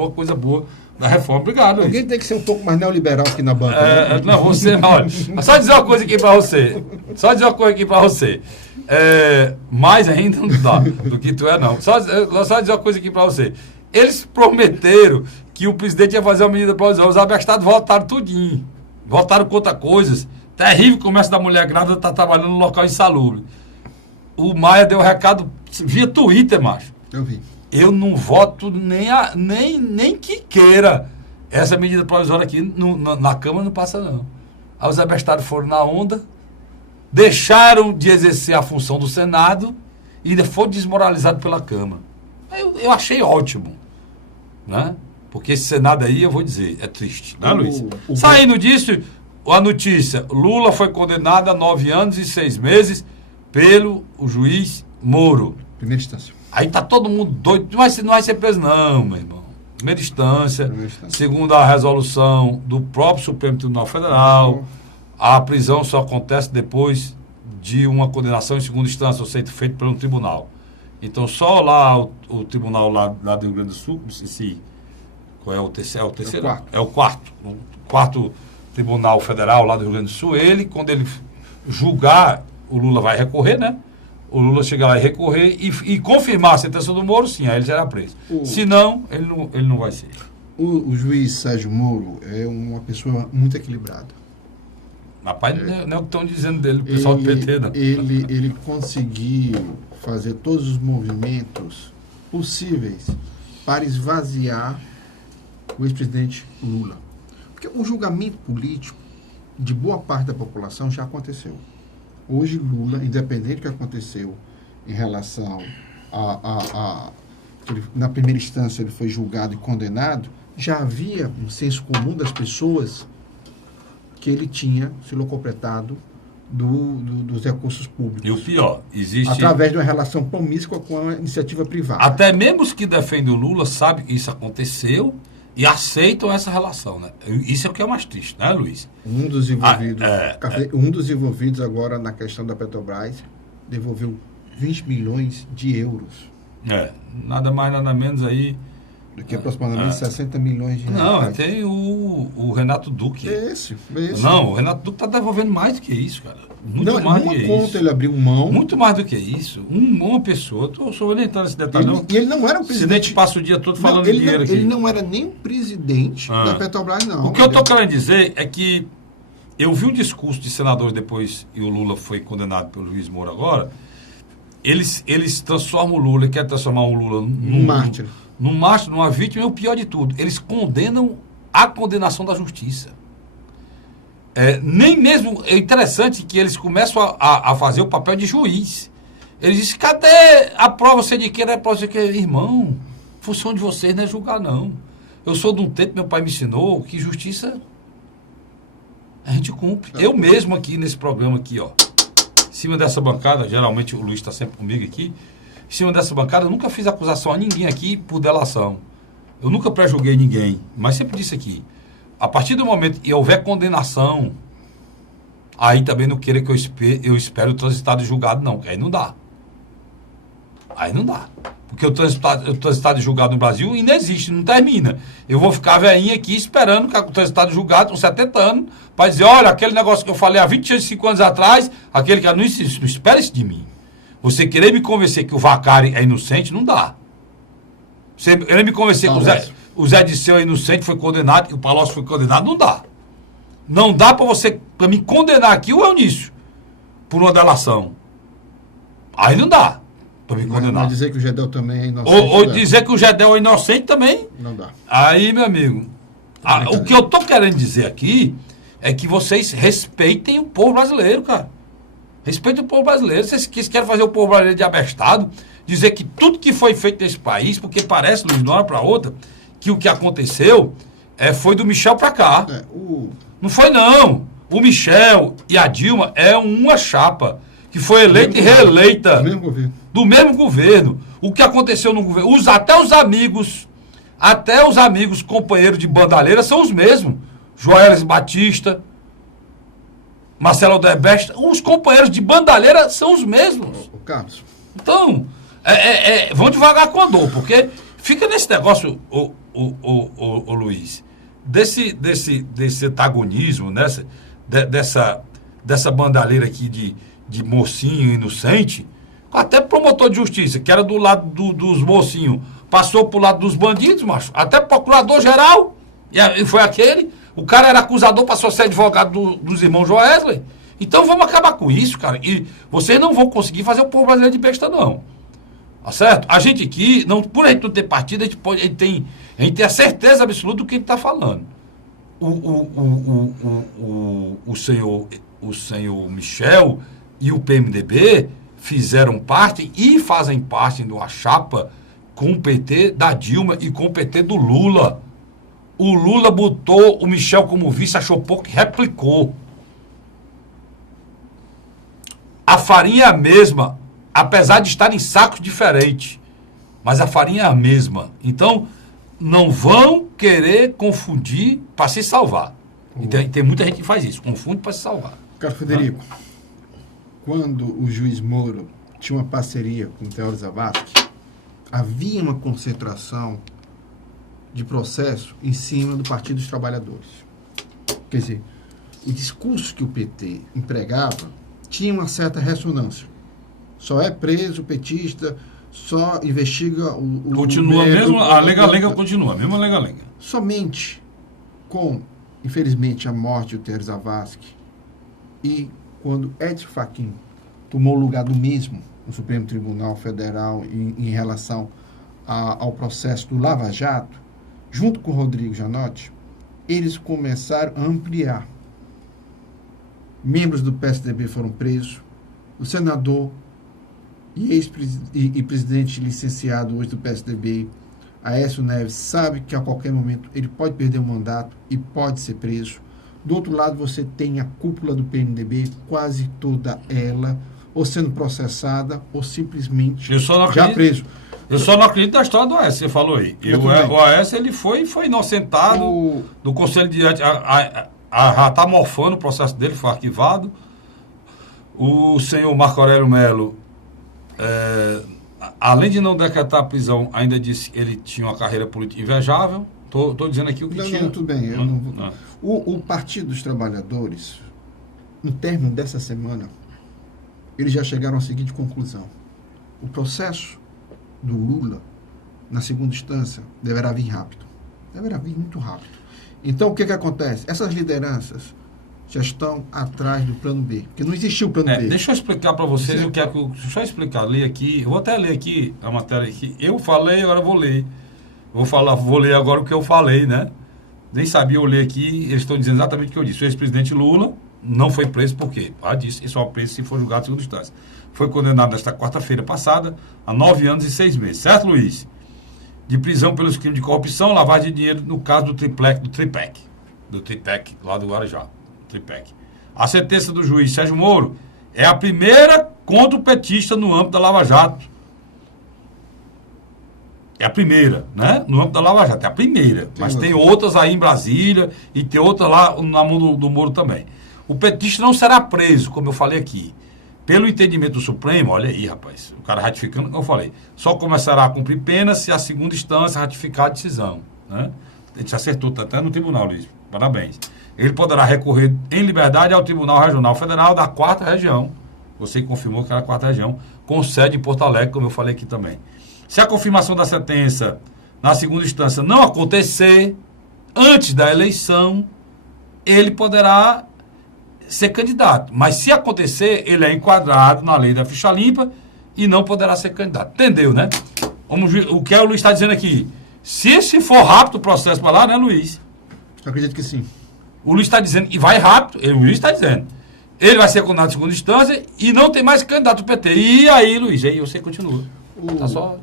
a coisa boa da reforma. Obrigado, Luiz. Alguém tem que ser um pouco mais neoliberal aqui na banca. Não, você, olha, só dizer uma coisa aqui para você. Mais ainda não dá do que tu é, não. Só dizer uma coisa aqui para você. Eles prometeram que o presidente ia fazer uma medida provisória. Os abestados votaram tudinho. Votaram contra coisas. Terrível, o comércio da mulher grávida está trabalhando no local insalubre. O Maia deu recado via Twitter, macho. Eu vi. Eu não voto nem que queira. Essa medida provisória aqui na Câmara não passa, não. Aí os abestados foram na onda, deixaram de exercer a função do Senado e ainda foram desmoralizados pela Câmara. Eu achei ótimo, né? Porque esse Senado aí, eu vou dizer, é triste, né, Luiz? Saindo disso, a notícia, Lula foi condenado a 9 anos e 6 meses pelo juiz Moro. Primeira instância. Aí tá todo mundo doido, não vai ser preso não, meu irmão. Primeira instância, segundo a resolução do próprio Supremo Tribunal Federal, a prisão só acontece depois de uma condenação em segunda instância, ou seja, feito por um tribunal. Então, só lá o tribunal lá do Rio Grande do Sul, qual é o terceiro? É o quarto. O quarto tribunal federal lá do Rio Grande do Sul, quando ele julgar, o Lula vai recorrer, né? O Lula chega lá e recorrer e confirmar a sentença do Moro, sim, aí ele será preso. Se não, ele não vai ser. O juiz Sérgio Moro é uma pessoa muito equilibrada. Rapaz, não é o que estão dizendo dele, o pessoal do PT, não. Ele conseguiu fazer todos os movimentos possíveis para esvaziar o ex-presidente Lula. Porque o julgamento político de boa parte da população já aconteceu. Hoje Lula, independente do que aconteceu em relação na primeira instância ele foi julgado e condenado, já havia um senso comum das pessoas que ele tinha se locupletado dos recursos públicos. E o pior, existe... através de uma relação promíscua com a iniciativa privada. Até mesmo os que defendem o Lula sabem que isso aconteceu e aceitam essa relação, né? Isso é o que é mais triste, né, Luiz? Um dos envolvidos agora na questão da Petrobras devolveu 20 milhões de euros. Nada mais, nada menos aí Que é aproximadamente 60 milhões de reais. Não, tem o Renato Duque. Esse. Não, o Renato Duque está devolvendo mais do que isso, cara. Muito não, mais do que isso. Conta ele abriu mão. Muito mais do que isso. Uma pessoa. Eu sou orientando esse detalhe. E ele não era o presidente. Se nem te passa o dia todo falando de dinheiro aqui. Ele não era nem o presidente da Petrobras, não. O que eu estou querendo dizer é que eu vi um discurso de senadores depois, e o Lula foi condenado pelo juiz Moro agora. Eles transformam o Lula, querem transformar o Lula num mártir. Num mártir, numa vítima, e o pior de tudo, eles condenam a condenação da justiça. Nem mesmo, é interessante que eles começam a fazer o papel de juiz. Eles dizem, cadê a prova, você de que é prova, você que irmão, função de vocês não é julgar, não. Eu sou de um tempo, meu pai me ensinou que justiça a gente cumpre. Eu mesmo aqui nesse programa aqui, ó, em cima dessa bancada, geralmente o Luiz está sempre comigo aqui, em cima dessa bancada, eu nunca fiz acusação a ninguém aqui por delação. Eu nunca pré-julguei ninguém, mas sempre disse aqui, a partir do momento que houver condenação, aí também não queira que eu espere o transitado julgado, não, que aí não dá. Aí não dá. Porque o transitado julgado no Brasil ainda existe, não termina. Eu vou ficar velhinho aqui esperando que o transitado julgado com 70 anos, para dizer, olha, aquele negócio que eu falei há 25 anos atrás, aquele que não espera isso de mim. Você querer me convencer que o Vacari é inocente, não dá. Você querer me convencer que o Zé Disseu é inocente, foi condenado, que o Palocci foi condenado, não dá. Não dá para me condenar aqui o Eunício por uma delação. Aí não dá para me condenar. Mas dizer que o Gedel também é inocente. Ou dizer que o Gedel é inocente também. Não dá. Aí, meu amigo, o que eu tô querendo dizer aqui é que vocês respeitem o povo brasileiro, cara. Respeitem o povo brasileiro. Vocês querem fazer o povo brasileiro de abestado, dizer que tudo que foi feito nesse país, porque parece, Luiz, de uma hora para outra, que o que aconteceu foi do Michel para cá. Não foi, não. O Michel e a Dilma é uma chapa que foi eleita e reeleita do mesmo governo. O que aconteceu no governo, até os amigos companheiros de bandalheira são os mesmos. Joelis Batista, Marcelo Odebrecht, os companheiros de bandalheira são os mesmos. Carlos. Então, vão devagar com a dor, porque fica nesse negócio, o Luiz, desse antagonismo, dessa bandalheira aqui de mocinho inocente, até promotor de justiça, que era do lado dos mocinhos, passou pro lado dos bandidos, macho, até procurador-geral, e foi aquele, o cara era acusador, passou a ser advogado dos irmãos Joesley. Então vamos acabar com isso, cara, e vocês não vão conseguir fazer o povo brasileiro de besta, não. Tá certo? A gente aqui, por a gente não ter partido, a gente tem a certeza absoluta do que a gente está falando. O senhor Michel e o PMDB fizeram parte e fazem parte de uma chapa com o PT da Dilma e com o PT do Lula. O Lula botou o Michel como vice, achou pouco e replicou. A farinha é a mesma, apesar de estar em sacos diferentes, mas a farinha é a mesma. Então, não vão querer confundir para se salvar. E tem muita gente que faz isso, confunde para se salvar. Carlos Frederico, quando o juiz Moro tinha uma parceria com o Teófilo Zavascki, havia uma concentração de processo em cima do Partido dos Trabalhadores. Quer dizer, o discurso que o PT empregava tinha uma certa ressonância. Só é preso o petista, só investiga o... Continua mesmo, a lega-lega continua, a mesma lega-lega. Somente com, infelizmente, a morte do Teófilo Zavascki e quando Edson Fachin tomou o lugar do mesmo no Supremo Tribunal Federal em relação ao processo do Lava Jato, junto com o Rodrigo Janotti, eles começaram a ampliar. Membros do PSDB foram presos, o senador e presidente licenciado hoje do PSDB, Aécio Neves, sabe que a qualquer momento ele pode perder o mandato e pode ser preso. Do outro lado, você tem a cúpula do PMDB, quase toda ela, ou sendo processada, ou simplesmente já preso. Eu só não acredito na história do Aécio, você falou aí. O Aécio, ele foi inocentado do Conselho de Diante. Já está mofando, o processo dele foi arquivado. O senhor Marco Aurélio Melo além de não decretar a prisão, ainda disse que ele tinha uma carreira política invejável. Estou dizendo aqui o que tinha. Não, tudo bem. Eu não vou... O Partido dos Trabalhadores, no término dessa semana, eles já chegaram à seguinte conclusão. O processo do Lula, na segunda instância, deverá vir rápido. Deverá vir muito rápido. Então, o que acontece? Essas lideranças já estão atrás do plano B. Porque não existiu o plano B. Deixa eu explicar para vocês o que é que... Deixa eu explicar, ler aqui. Eu vou até ler aqui a matéria que eu falei, agora eu vou ler. Vou ler agora o que eu falei, né? Nem sabia eu ler aqui, eles estão dizendo exatamente o que eu disse. O ex-presidente Lula não foi preso por quê? Disse, só preso se for julgado em segunda instância. Foi condenado nesta quarta-feira passada a 9 anos e 6 meses. Certo, Luiz? De prisão pelos crimes de corrupção, lavagem de dinheiro, no caso do Tripec, lá do Guarujá. Tripec. A sentença do juiz Sérgio Moro é a primeira contra o petista no âmbito da Lava Jato. É a primeira, né? No âmbito da Lava Jato, é a primeira. Mas tem outras aí em Brasília e tem outras lá na mão do Moro também. O petista não será preso, como eu falei aqui. Pelo entendimento do Supremo, olha aí, rapaz, o cara ratificando, como eu falei, só começará a cumprir pena se a segunda instância ratificar a decisão, né? A gente acertou, tá até no tribunal, Luiz. Parabéns. Ele poderá recorrer em liberdade ao Tribunal Regional Federal da 4ª Região. Você confirmou que era a 4ª Região, com sede em Porto Alegre, como eu falei aqui também. Se a confirmação da sentença na segunda instância não acontecer antes da eleição, ele poderá ser candidato. Mas se acontecer, ele é enquadrado na lei da ficha limpa e não poderá ser candidato. Entendeu, né? O que o Luiz está dizendo aqui. Se for rápido o processo para lá, né, Luiz? Eu acredito que sim. O Luiz está dizendo, e vai rápido, o Luiz está dizendo. Ele vai ser condenado em segunda instância e não tem mais candidato do PT. E aí, Luiz, aí você continua. Tá só...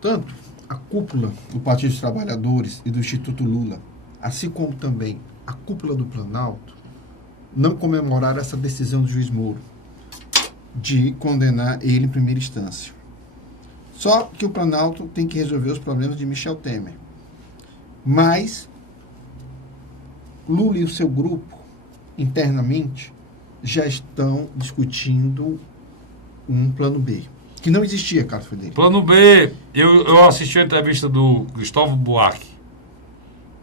Tanto a cúpula do Partido dos Trabalhadores e do Instituto Lula, assim como também a cúpula do Planalto, não comemoraram essa decisão do juiz Moro de condenar ele em primeira instância. Só que o Planalto tem que resolver os problemas de Michel Temer. Mas Lula e o seu grupo, internamente, já estão discutindo um plano B, que não existia, Carlos Frederico. Plano B, eu assisti a entrevista do Cristóvão Buarque,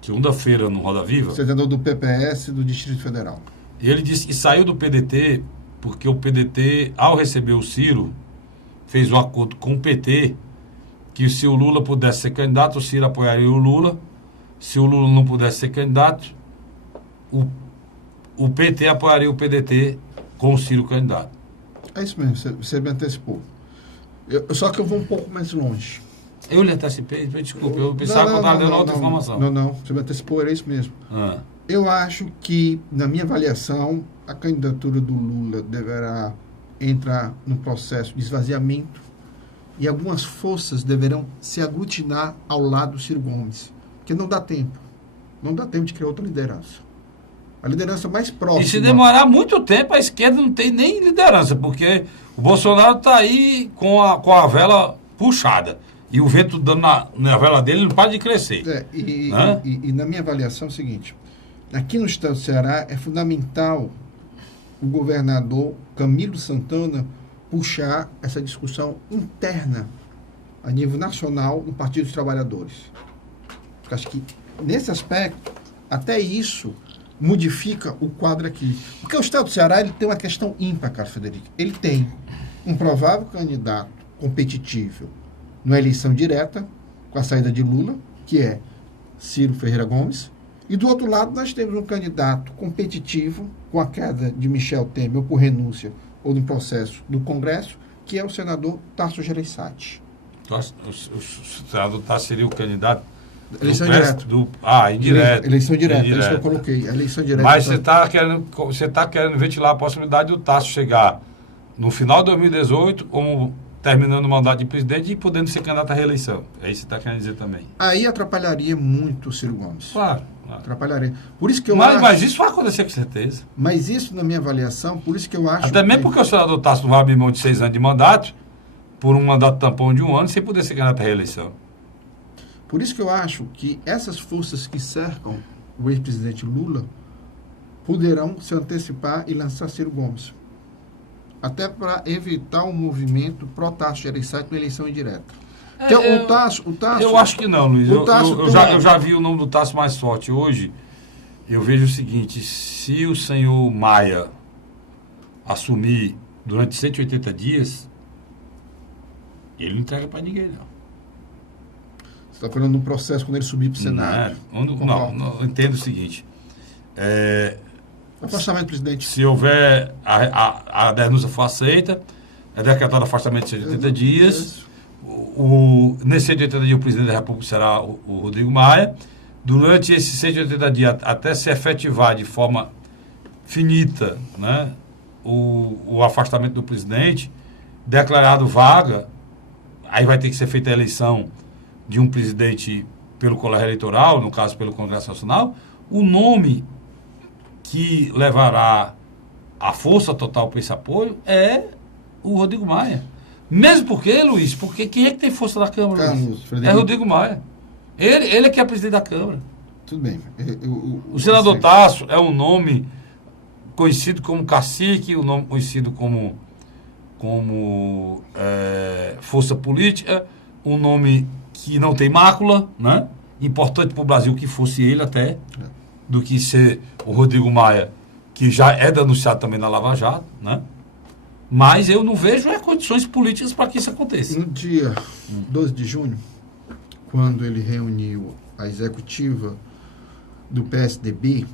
segunda-feira no Roda Viva. Senador do PPS do Distrito Federal. E ele disse que saiu do PDT porque o PDT, ao receber o Ciro, fez um acordo com o PT que se o Lula pudesse ser candidato, o Ciro apoiaria o Lula. Se o Lula não pudesse ser candidato, o PT apoiaria o PDT com o Ciro candidato. É isso mesmo, você me antecipou. Só que eu vou um pouco mais longe. Eu lhe antecipei, desculpa, eu pensava que eu estava dando outra informação. Não, você me antecipou, era isso mesmo. Eu acho que, na minha avaliação, a candidatura do Lula deverá entrar no processo de esvaziamento e algumas forças deverão se aglutinar ao lado do Ciro Gomes, porque não dá tempo. Não dá tempo de criar outra liderança. A liderança mais próxima... E se demorar muito tempo, a esquerda não tem nem liderança, porque o Bolsonaro está aí com a vela puxada. E o vento dando na vela dele não para de crescer. E na minha avaliação é o seguinte, aqui no estado do Ceará é fundamental o governador Camilo Santana puxar essa discussão interna a nível nacional no Partido dos Trabalhadores. Porque acho que, nesse aspecto, até isso modifica o quadro aqui. Porque o estado do Ceará ele tem uma questão ímpar, Carlos Frederico. Ele tem um provável candidato competitivo na eleição direta, com a saída de Lula, que é Ciro Ferreira Gomes, e do outro lado nós temos um candidato competitivo, com a queda de Michel Temer, ou por renúncia, ou no processo do Congresso, que é o senador Tasso Gereissati. O senador Tasso seria o candidato eleição direta. Indireto. Eleição direta, é isso que eu coloquei. Eleição direta. Mas você está querendo ventilar a possibilidade do Tasso chegar no final de 2018, como terminando o mandato de presidente e podendo ser candidato à reeleição. É isso que você está querendo dizer também. Aí atrapalharia muito o Ciro Gomes. Claro. Atrapalharia. Por isso que eu acho... Mas isso vai acontecer com certeza. Mas isso, na minha avaliação, por isso que eu acho... Até mesmo porque o senador Tasso não vai abrir mão de 6 anos de mandato, por um mandato tampão de 1 ano, sem poder ser candidato à reeleição. Por isso que eu acho que essas forças que cercam o ex-presidente Lula poderão se antecipar e lançar Ciro Gomes. até para evitar um movimento pró-Tasso Gereissati na eleição indireta. Então, o Tasso... Eu acho que não, Luiz. Eu já vi o nome do Tasso mais forte. Hoje, eu vejo o seguinte, se o senhor Maia assumir durante 180 dias, ele não entrega para ninguém, não. Você está falando de um processo quando ele subir para o Senado. Não, eu entendo o seguinte. Afastamento do presidente. Se houver, a denúncia for aceita, é decretado afastamento de 180 dias. Nesse 180 dias, o presidente da República será o Rodrigo Maia. Durante esses 180 dias, até se efetivar de forma finita, né, o afastamento do presidente, declarado vaga, aí vai ter que ser feita a eleição de um presidente pelo colégio eleitoral, no caso pelo Congresso Nacional. O nome que levará a força total para esse apoio é o Rodrigo Maia. Mesmo porque, Luiz, porque quem é que tem força na Câmara? É Rodrigo Maia. Ele é que é presidente da Câmara. Tudo bem. O senador Tasso é um nome conhecido como cacique, um nome conhecido como força política, um nome que não tem mácula, né? Importante para o Brasil que fosse ele até, do que ser o Rodrigo Maia, que já é denunciado também na Lava Jato, né? Mas eu não vejo condições políticas para que isso aconteça. No dia 12 de junho, quando ele reuniu a executiva do PSDB,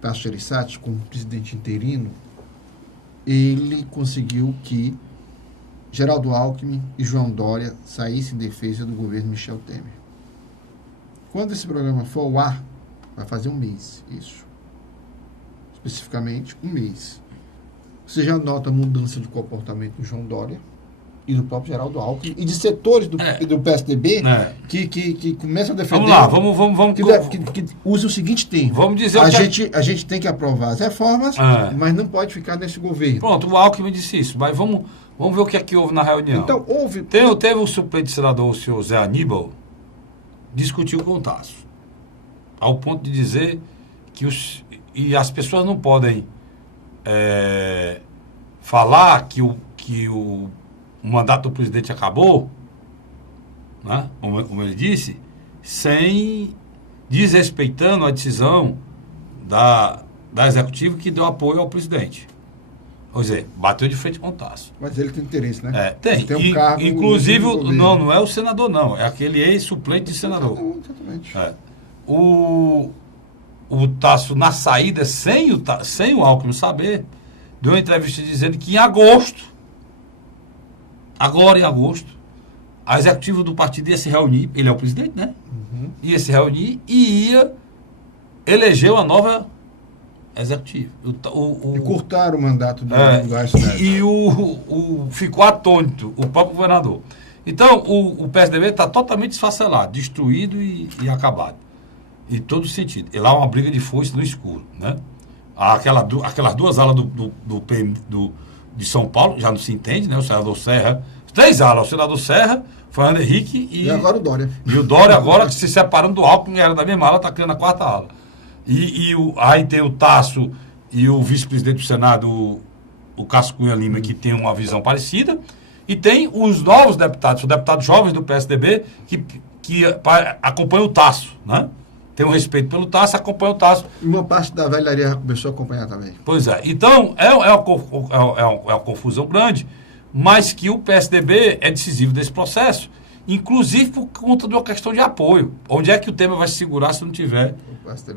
Tasso Gereissati, como presidente interino, ele conseguiu que Geraldo Alckmin e João Dória saíssem em defesa do governo Michel Temer. Quando esse programa for ao ar, vai fazer um mês, isso. Especificamente, um mês. Você já nota a mudança de comportamento do João Dória e do próprio Geraldo Alckmin e de setores do PSDB que começam a defender... Vamos lá, que usa o seguinte termo. Vamos dizer a gente tem que aprovar as reformas, mas não pode ficar nesse governo. Pronto, o Alckmin disse isso, mas vamos ver o que é que houve na reunião. Então, houve... Teve o suplente senador, o senhor Zé Aníbal, discutiu com o Tasso, ao ponto de dizer que as pessoas não podem falar que o mandato do presidente acabou, né, como ele disse, desrespeitando a decisão da executiva que deu apoio ao presidente. Quer dizer, bateu de frente com o Tasso. Mas ele tem interesse, né? Tem. Tem um cargo... Inclusive, não é o senador, não. É aquele ex-suplente de senador. Exatamente. O Tasso, na saída, sem o Alckmin saber, deu uma entrevista dizendo que em agosto, agora em agosto, a executiva do partido ia se reunir, ele é o presidente, né? Ia se reunir e ia eleger uma nova executiva. E cortaram o mandato do Aécio Neves. E ficou atônito o próprio governador. Então, o PSDB está totalmente esfacelado, destruído e acabado. Em todo sentido. E lá é uma briga de foice no escuro, né? Aquelas duas alas do PM de São Paulo, já não se entende, né? O senador Serra, 3 alas, o senador Serra, Fernando Henrique e agora o Dória. E o Dória agora se separando do Alckmin, era da mesma ala, está criando a 4ª ala. Aí tem o Tasso e o vice-presidente do Senado, o Cássio Cunha Lima, que tem uma visão parecida, e tem os novos deputados, os deputados jovens do PSDB, que acompanham o Tasso, né? Tem um respeito pelo Tasso, acompanha o Tasso. E uma parte da velharia começou a acompanhar também. Pois é. Então, é uma confusão grande, mas que o PSDB é decisivo desse processo, inclusive por conta de uma questão de apoio. Onde é que o Temer vai se segurar se não tiver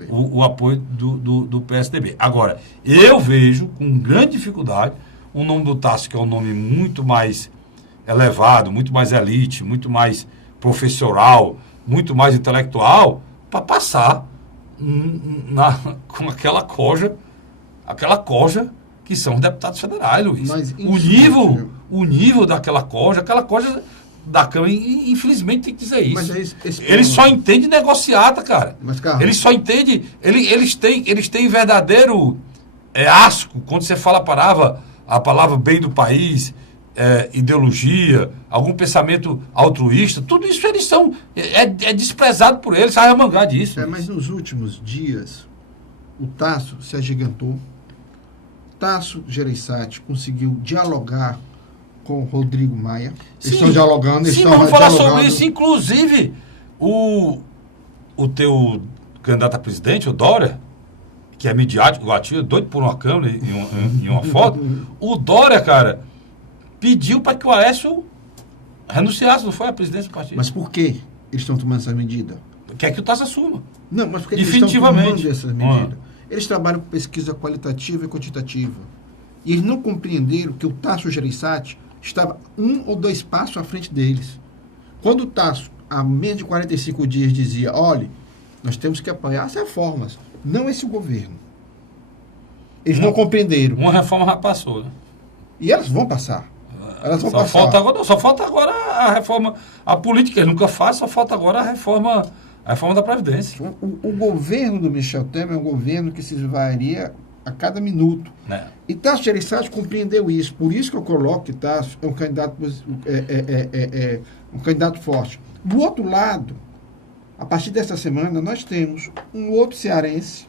o apoio do PSDB? Agora, eu vejo com grande dificuldade o nome do Tasso, que é um nome muito mais elevado, muito mais elite, muito mais professoral, muito mais intelectual, para passar com aquela coja que são os deputados federais, Luiz. Mas o nível daquela coja da Câmara, infelizmente tem que dizer isso. Mas eles só entendem negociata, cara. Mas, Carlos, eles só entendem, eles têm verdadeiro asco quando você fala a palavra bem do país, ideologia, algum pensamento altruísta, tudo isso eles são, é desprezado por eles, sai a mangar disso. Mas nos últimos dias, o Tasso se agigantou, Tasso Gereissati conseguiu dialogar com o Rodrigo Maia. Sim, Eles estão dialogando, eles sim, estão vamos falar dialogando. sobre isso. Inclusive, o teu candidato a presidente, o Dória, que é midiático, gatinho, doido por uma câmera e uma foto, o Dória, cara, pediu para que o Aécio renunciasse, não foi a presidência do partido. Mas por que eles estão tomando essa medida? Quer que o Tasso assuma. Não, mas por que eles estão Definitivamente. tomando essa medida? Eles trabalham com pesquisa qualitativa e quantitativa. E eles não compreenderam que o Tasso Gereissati estava 1 ou 2 passos à frente deles. Quando o Tasso, há menos de 45 dias, dizia, olha, nós temos que apoiar as reformas, não esse governo. Eles não compreenderam. Uma reforma já passou, né? E elas vão passar. Elas vão passar. Só falta agora a reforma, a política, ele nunca faz, só falta agora a reforma da Previdência. O governo do Michel Temer é um governo que se esvairia a cada minuto. E Tasso Gereissati compreendeu isso. Por isso que eu coloco que Tasso é um candidato, um candidato forte. Do outro lado, a partir desta semana, nós temos um outro cearense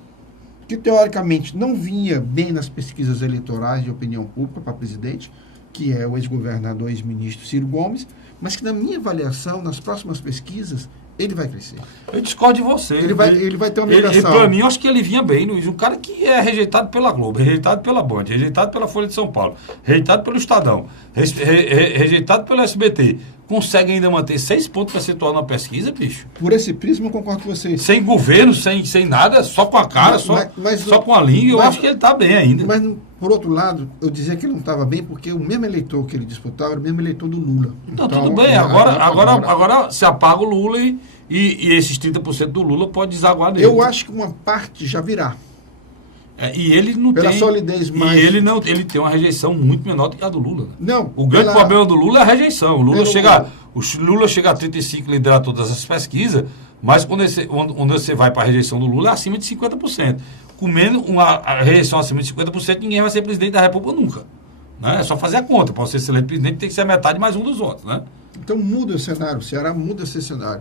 que, teoricamente, não vinha bem nas pesquisas eleitorais de opinião pública para presidente, que é o ex-governador, ex-ministro Ciro Gomes, mas que, na minha avaliação, nas próximas pesquisas, ele vai crescer. Eu discordo de você. Ele vai ter uma migração. Para mim, eu acho que ele vinha bem, Luiz. Um cara que é rejeitado pela Globo, rejeitado pela Band, rejeitado pela Folha de São Paulo, rejeitado pelo Estadão, rejeitado pelo SBT. Consegue ainda manter 6 pontos percentuais na pesquisa, bicho? Por esse prisma, eu concordo com você. Sem governo, sem nada, só com a cara, só com a língua. Eu acho que ele está bem ainda. Mas, por outro lado, eu dizia que ele não estava bem porque o mesmo eleitor que ele disputava era o mesmo eleitor do Lula. Então, tudo bem. Agora se apaga o Lula e esses 30% do Lula pode desaguar nele. Eu acho que uma parte já virá. E ele não pela tem... solidez mais... E ele tem uma rejeição muito menor do que a do Lula. Né? Não. O grande problema do Lula é a rejeição. O Lula chega a 35 e lidera todas as pesquisas, mas quando você vai para a rejeição do Lula é acima de 50%. Comendo uma rejeição acima de 50%, ninguém vai ser presidente da República nunca. Né? É só fazer a conta. Para você ser eleito presidente, tem que ser metade mais um dos votos. Né? Então muda o cenário. O Ceará muda esse cenário.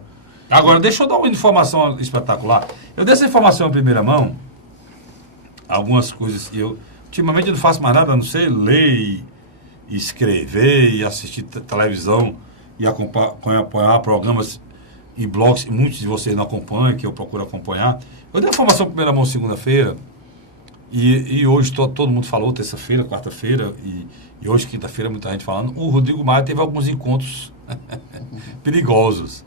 Agora, deixa eu dar uma informação espetacular. Eu dei essa informação em primeira mão, algumas coisas que ultimamente eu não faço mais nada, a não ser ler e escrever e assistir televisão e acompanhar programas e blogs, e muitos de vocês não acompanham, que eu procuro acompanhar. Eu dei a informação em primeira mão segunda-feira, e hoje todo mundo falou, terça-feira, quarta-feira, e hoje, quinta-feira, muita gente falando. O Rodrigo Maia teve alguns encontros perigosos,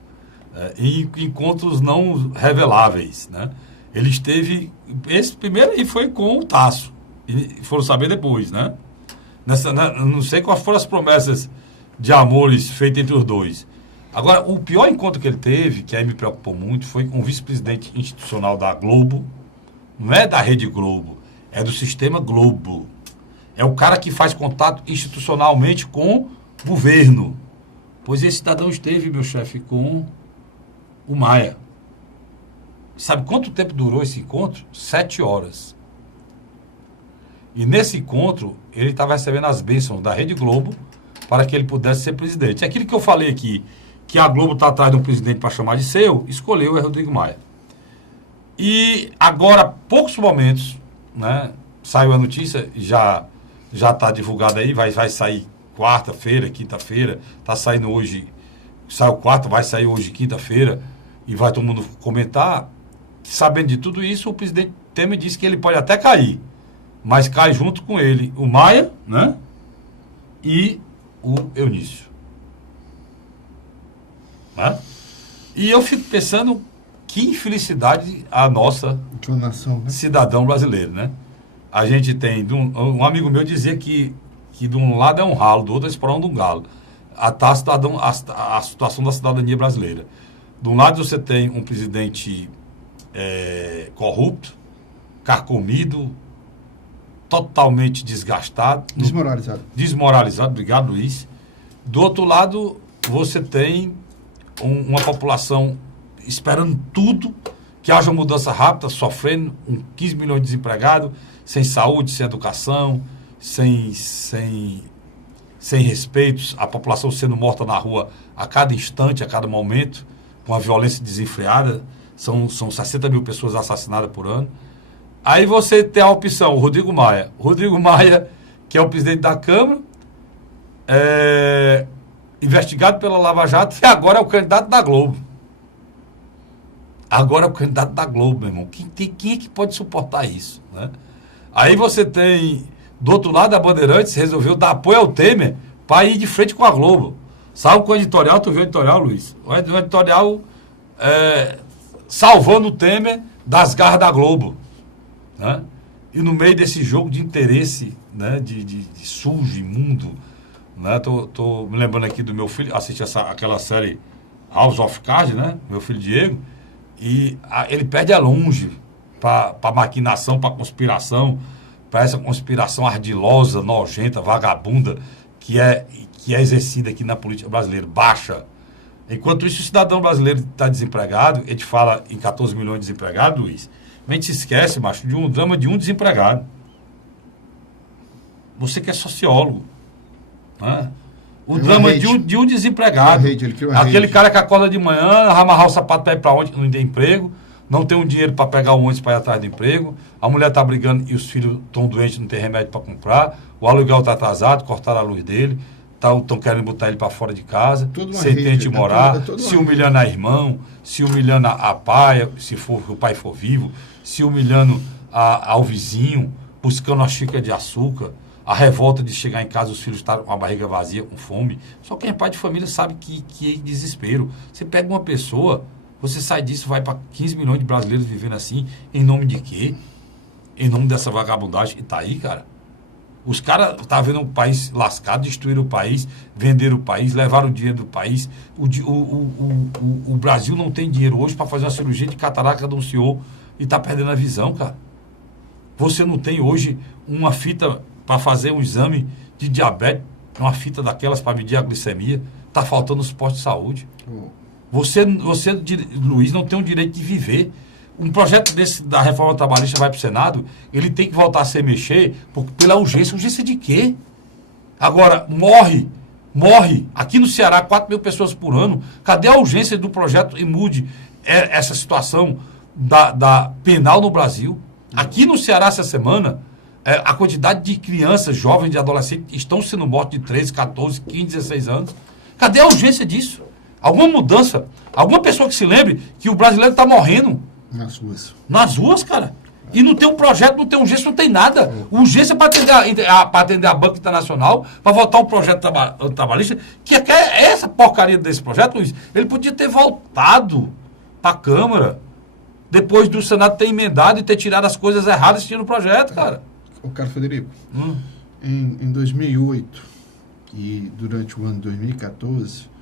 e encontros não reveláveis, né? Ele esteve, esse primeiro aí foi com o Tasso, e foram saber depois, né? Não sei quais foram as promessas de amores feitas entre os dois. Agora, o pior encontro que ele teve, que aí me preocupou muito, foi com o vice-presidente institucional da Globo. Não é da Rede Globo, é do Sistema Globo. É o cara que faz contato institucionalmente com o governo. Pois esse cidadão esteve, meu chefe, com o Maia. Sabe quanto tempo durou esse encontro? 7 horas. E nesse encontro, ele estava recebendo as bênçãos da Rede Globo para que ele pudesse ser presidente. Aquilo que eu falei aqui, que a Globo está atrás de um presidente para chamar de seu, escolheu o Rodrigo Maia. E agora, poucos momentos, né, saiu a notícia, já está divulgada aí, vai sair quarta-feira, quinta-feira, está saindo hoje, saiu quarta, vai sair hoje quinta-feira, e vai todo mundo comentar. Sabendo de tudo isso, o presidente Temer disse que ele pode até cair, mas cai junto com ele o Maia, né, e o Eunício. Né? E eu fico pensando que infelicidade a nossa nação, né? Cidadão brasileiro, né? A gente tem, um amigo meu dizia que de um lado é um ralo, do outro é esporão de um galo. A situação da cidadania brasileira. De um lado você tem um presidente corrupto, carcomido, totalmente desgastado. Desmoralizado, obrigado, Luiz. Do outro lado, você tem uma população esperando tudo, que haja mudança rápida, sofrendo, 15 milhões de desempregados, sem saúde, sem educação, sem respeitos, a população sendo morta na rua a cada instante, a cada momento, com a violência desenfreada. São 60 mil pessoas assassinadas por ano. Aí você tem a opção, o Rodrigo Maia. Rodrigo Maia, que é o presidente da Câmara, investigado pela Lava Jato, e agora é o candidato da Globo. Agora é o candidato da Globo, meu irmão. Quem é que pode suportar isso, né? Aí você tem, do outro lado, a Bandeirantes resolveu dar apoio ao Temer para ir de frente com a Globo. Sabe com o editorial? Tu viu o editorial, Luiz? O editorial salvando o Temer das garras da Globo, né? E no meio desse jogo de interesse, né, de sujo, imundo, né? Tô me lembrando aqui do meu filho, assisti aquela série House of Cards, né? Meu filho Diego, e ele perde a longe para maquinação, para conspiração, para essa conspiração ardilosa, nojenta, vagabunda, que é exercida aqui na política brasileira, baixa. Enquanto isso, o cidadão brasileiro está desempregado, a gente fala em 14 milhões de desempregados, Luiz, a gente se esquece, macho, de um drama de um desempregado. Você que é sociólogo, né? O drama de um desempregado. Aquele cara que acorda de manhã, amarrar o sapato para ir para onde não tem emprego, não tem um dinheiro para pegar o ônibus para ir atrás do emprego, a mulher está brigando e os filhos estão doentes, não tem remédio para comprar, o aluguel está atrasado, cortaram a luz dele, estão querendo botar ele para fora de casa, sem ter onde morar, se humilhando a irmão, se humilhando a pai, se o pai for vivo, se humilhando ao vizinho, buscando uma xícara de açúcar, a revolta de chegar em casa, os filhos estarem com a barriga vazia, com fome. Só quem é pai de família sabe que é desespero. Você pega uma pessoa, você sai disso, vai para 15 milhões de brasileiros vivendo assim, em nome de quê? Em nome dessa vagabundagem que está aí, cara. Os caras estavam vendo um país lascado, destruíram o país, venderam o país, levaram o dinheiro do país. O Brasil não tem dinheiro hoje para fazer uma cirurgia de catarata de um senhor e está perdendo a visão, cara. Você não tem hoje uma fita para fazer um exame de diabetes, uma fita daquelas para medir a glicemia. Está faltando os postos de saúde. Você, Luiz, não tem o direito de viver. Um projeto desse da reforma trabalhista vai para o Senado, ele tem que voltar a se mexer pela urgência. Urgência de quê? Agora, morre. Aqui no Ceará, 4 mil pessoas por ano. Cadê a urgência do projeto e mude essa situação da penal no Brasil? Aqui no Ceará, essa semana, a quantidade de crianças, jovens e adolescentes que estão sendo mortos de 13, 14, 15, 16 anos. Cadê a urgência disso? Alguma mudança? Alguma pessoa que se lembre que o brasileiro está morrendo? Nas ruas. Nas ruas, cara. E não tem um projeto, não tem urgência, não tem nada. Urgência para atender a Banca Internacional, para votar um projeto trabalhista, que é essa porcaria desse projeto, Luiz, ele podia ter voltado para a Câmara, depois do Senado ter emendado e ter tirado as coisas erradas que tinha no projeto, cara. O cara Federico, em 2008 e durante o ano de 2014,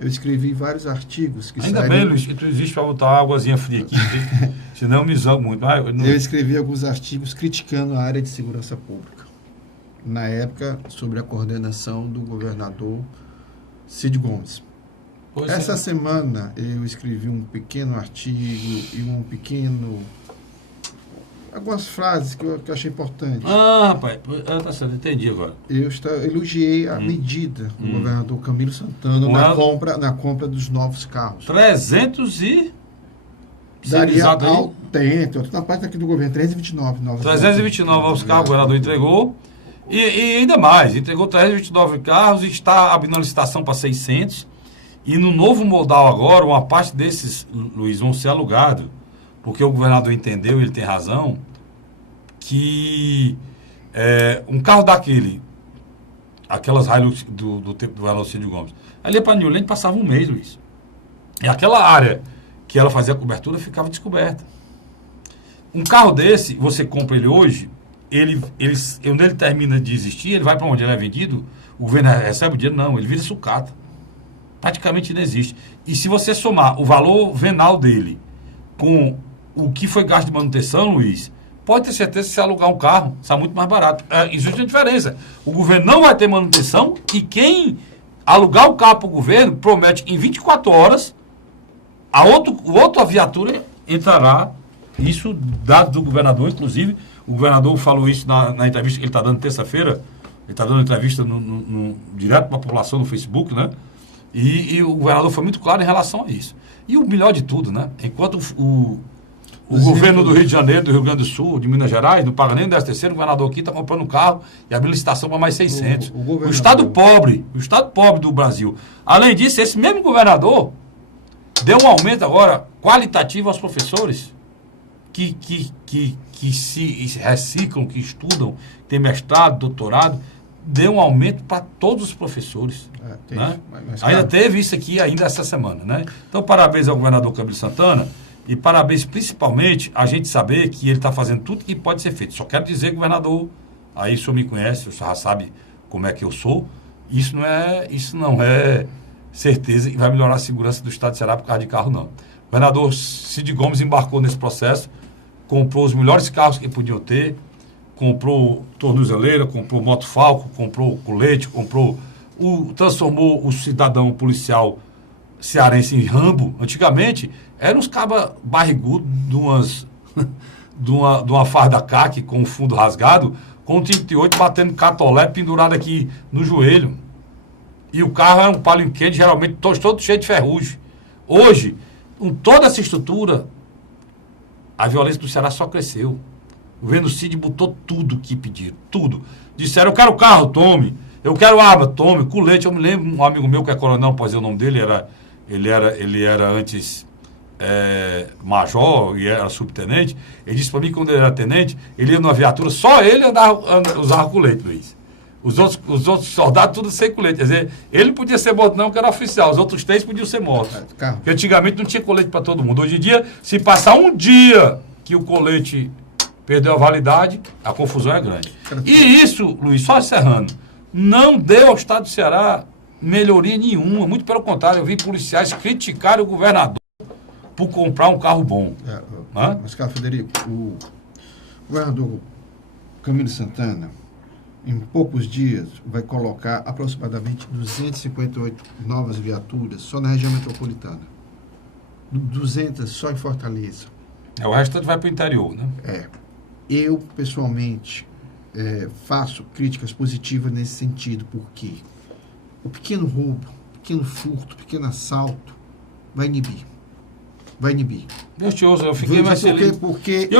eu escrevi vários artigos que Ainda bem, Luiz, que tu existe para botar uma águazinha fria aqui, senão eu me zango muito. Eu escrevi alguns artigos criticando a área de segurança pública. Na época, sobre a coordenação do governador Cid Gomes. Essa semana, eu escrevi um pequeno artigo e algumas frases que eu achei importantes. Rapaz, tá certo, entendi agora. Eu elogiei a medida do governador Camilo Santana na compra dos novos carros. 300 e... Daria autêntico. Na parte aqui do governo, 329 novos 329 novos carros, o governador entregou. E ainda mais, entregou 329 carros e está abrindo a licitação para 600. E no novo modal agora, uma parte desses, Luiz, vão ser alugados. Porque o governador entendeu, ele tem razão, que um carro daquele, aquelas Hilux do tempo do governador Cid Gomes, ali para New Land passava um mês, Luiz. E aquela área que ela fazia a cobertura ficava descoberta. Um carro desse, você compra ele hoje, quando ele termina de existir, ele vai para onde ele é vendido, o governo recebe o dinheiro, não, ele vira sucata. Praticamente não existe. E se você somar o valor venal dele com o que foi gasto de manutenção, Luiz, pode ter certeza que se alugar um carro, sai muito mais barato. Existe uma diferença. O governo não vai ter manutenção e quem alugar o carro para o governo promete em 24 horas outra viatura entrará. Isso dado do governador, inclusive. O governador falou isso na entrevista que ele está dando terça-feira. Ele está dando entrevista direto para a população no Facebook, né? E o governador foi muito claro em relação a isso. E o melhor de tudo, né? Enquanto O governo do Rio de Janeiro, do Rio Grande do Sul, de Minas Gerais, não paga nem o 13º, o governador aqui está comprando um carro e abrindo licitação para mais 600. O estado pobre do Brasil. Além disso, esse mesmo governador deu um aumento agora qualitativo aos professores que se reciclam, que estudam, tem mestrado, doutorado, deu um aumento para todos os professores. Né? Ainda teve isso aqui ainda essa semana. Né? Então, parabéns ao governador Camilo Santana. E parabéns não a gente saber que ele está fazendo tudo que pode ser feito. Só quero dizer, governador, aí o senhor me conhece, o senhor já sabe como é que eu sou. Isso não é certeza que vai melhorar a segurança do estado de Ceará por causa de carro, não. O governador Cid Gomes embarcou nesse processo, comprou os melhores carros que podiam ter, comprou tornozeleira, comprou moto Falco, comprou colete, transformou o cidadão policial cearense em Rambo. Antigamente eram uns cabas barrigudos de uma farda caque com o fundo rasgado, com um 38 batendo catolé pendurado aqui no joelho. E o carro é um Palio Quente, geralmente todo cheio de ferrugem. Hoje, com toda essa estrutura, a violência do Ceará só cresceu. O governo Cid botou tudo que pediram, tudo. Disseram, eu quero carro, tome. Eu quero arma, tome. Colete, eu me lembro, um amigo meu que é coronel, pode dizer o nome dele, ele era antes major e era subtenente. Ele disse para mim que quando ele era tenente, ele ia numa viatura, só ele usava colete, Luiz. Os outros soldados tudo sem colete. Quer dizer, ele podia ser morto não, que era oficial. Os outros 3 podiam ser mortos. Porque antigamente não tinha colete para todo mundo. Hoje em dia, se passar um dia que o colete perdeu a validade, a confusão é grande. E isso, Luiz, só encerrando, não deu ao estado do Ceará melhoria nenhuma. Muito pelo contrário, eu vi policiais criticarem o governador por comprar um carro bom. Mas, Carlos Frederico, o governador Camilo Santana, em poucos dias, vai colocar aproximadamente 258 novas viaturas só na região metropolitana. 200 só em Fortaleza. O restante vai para o interior, né? Eu, pessoalmente, faço críticas positivas nesse sentido, porque o pequeno roubo, pequeno furto, pequeno assalto vai inibir. Meu tio, eu fiquei mais feliz.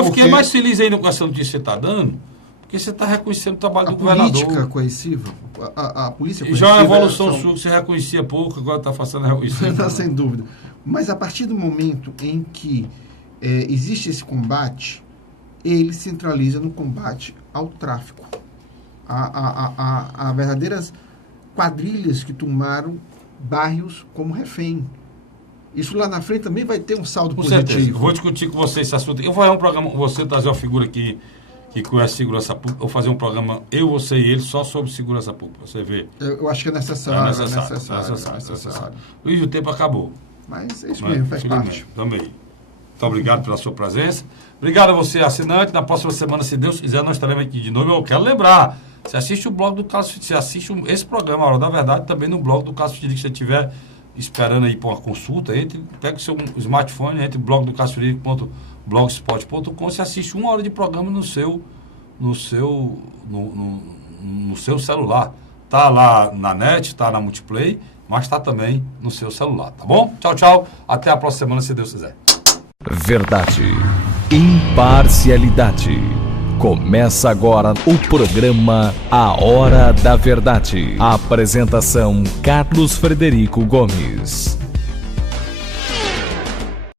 Fiquei mais feliz ainda com essa notícia que você está dando, porque você está reconhecendo o trabalho do governador. A polícia coerciva. E já é uma evolução sua, que você reconhecia pouco, agora está passando a reconhecer. Não, sem dúvida. Mas a partir do momento em que existe esse combate, ele centraliza no combate ao tráfico. A verdadeiras quadrilhas que tomaram bairros como refém. Isso lá na frente também vai ter um saldo positivo. Certeza. Eu vou discutir com você esse assunto. Eu vou fazer um programa com você, trazer uma figura aqui que conhece segurança pública. Eu vou fazer um programa, você e ele, só sobre segurança pública. Você vê. Eu acho que é necessário. É necessário. Luiz, o tempo acabou. Mas é isso mesmo, faz parte. Também. Muito obrigado pela sua presença. Obrigado a você, assinante. Na próxima semana, se Deus quiser, nós estaremos aqui de novo. Eu quero lembrar, você assiste o blog do Carlos, você assiste esse programa, A Hora da Verdade, também no blog do Carlos Frederico. Se você estiver esperando aí para uma consulta, pega o seu smartphone, entre blogdocarlosfrederico.blogspot.com, você assiste 1 hora de programa no seu celular. Tá lá na net, tá na Multiplay, mas tá também no seu celular, tá bom? Tchau, tchau. Até a próxima semana, se Deus quiser. Verdade. Imparcialidade. Começa agora o programa A Hora da Verdade. Apresentação: Carlos Frederico Gomes.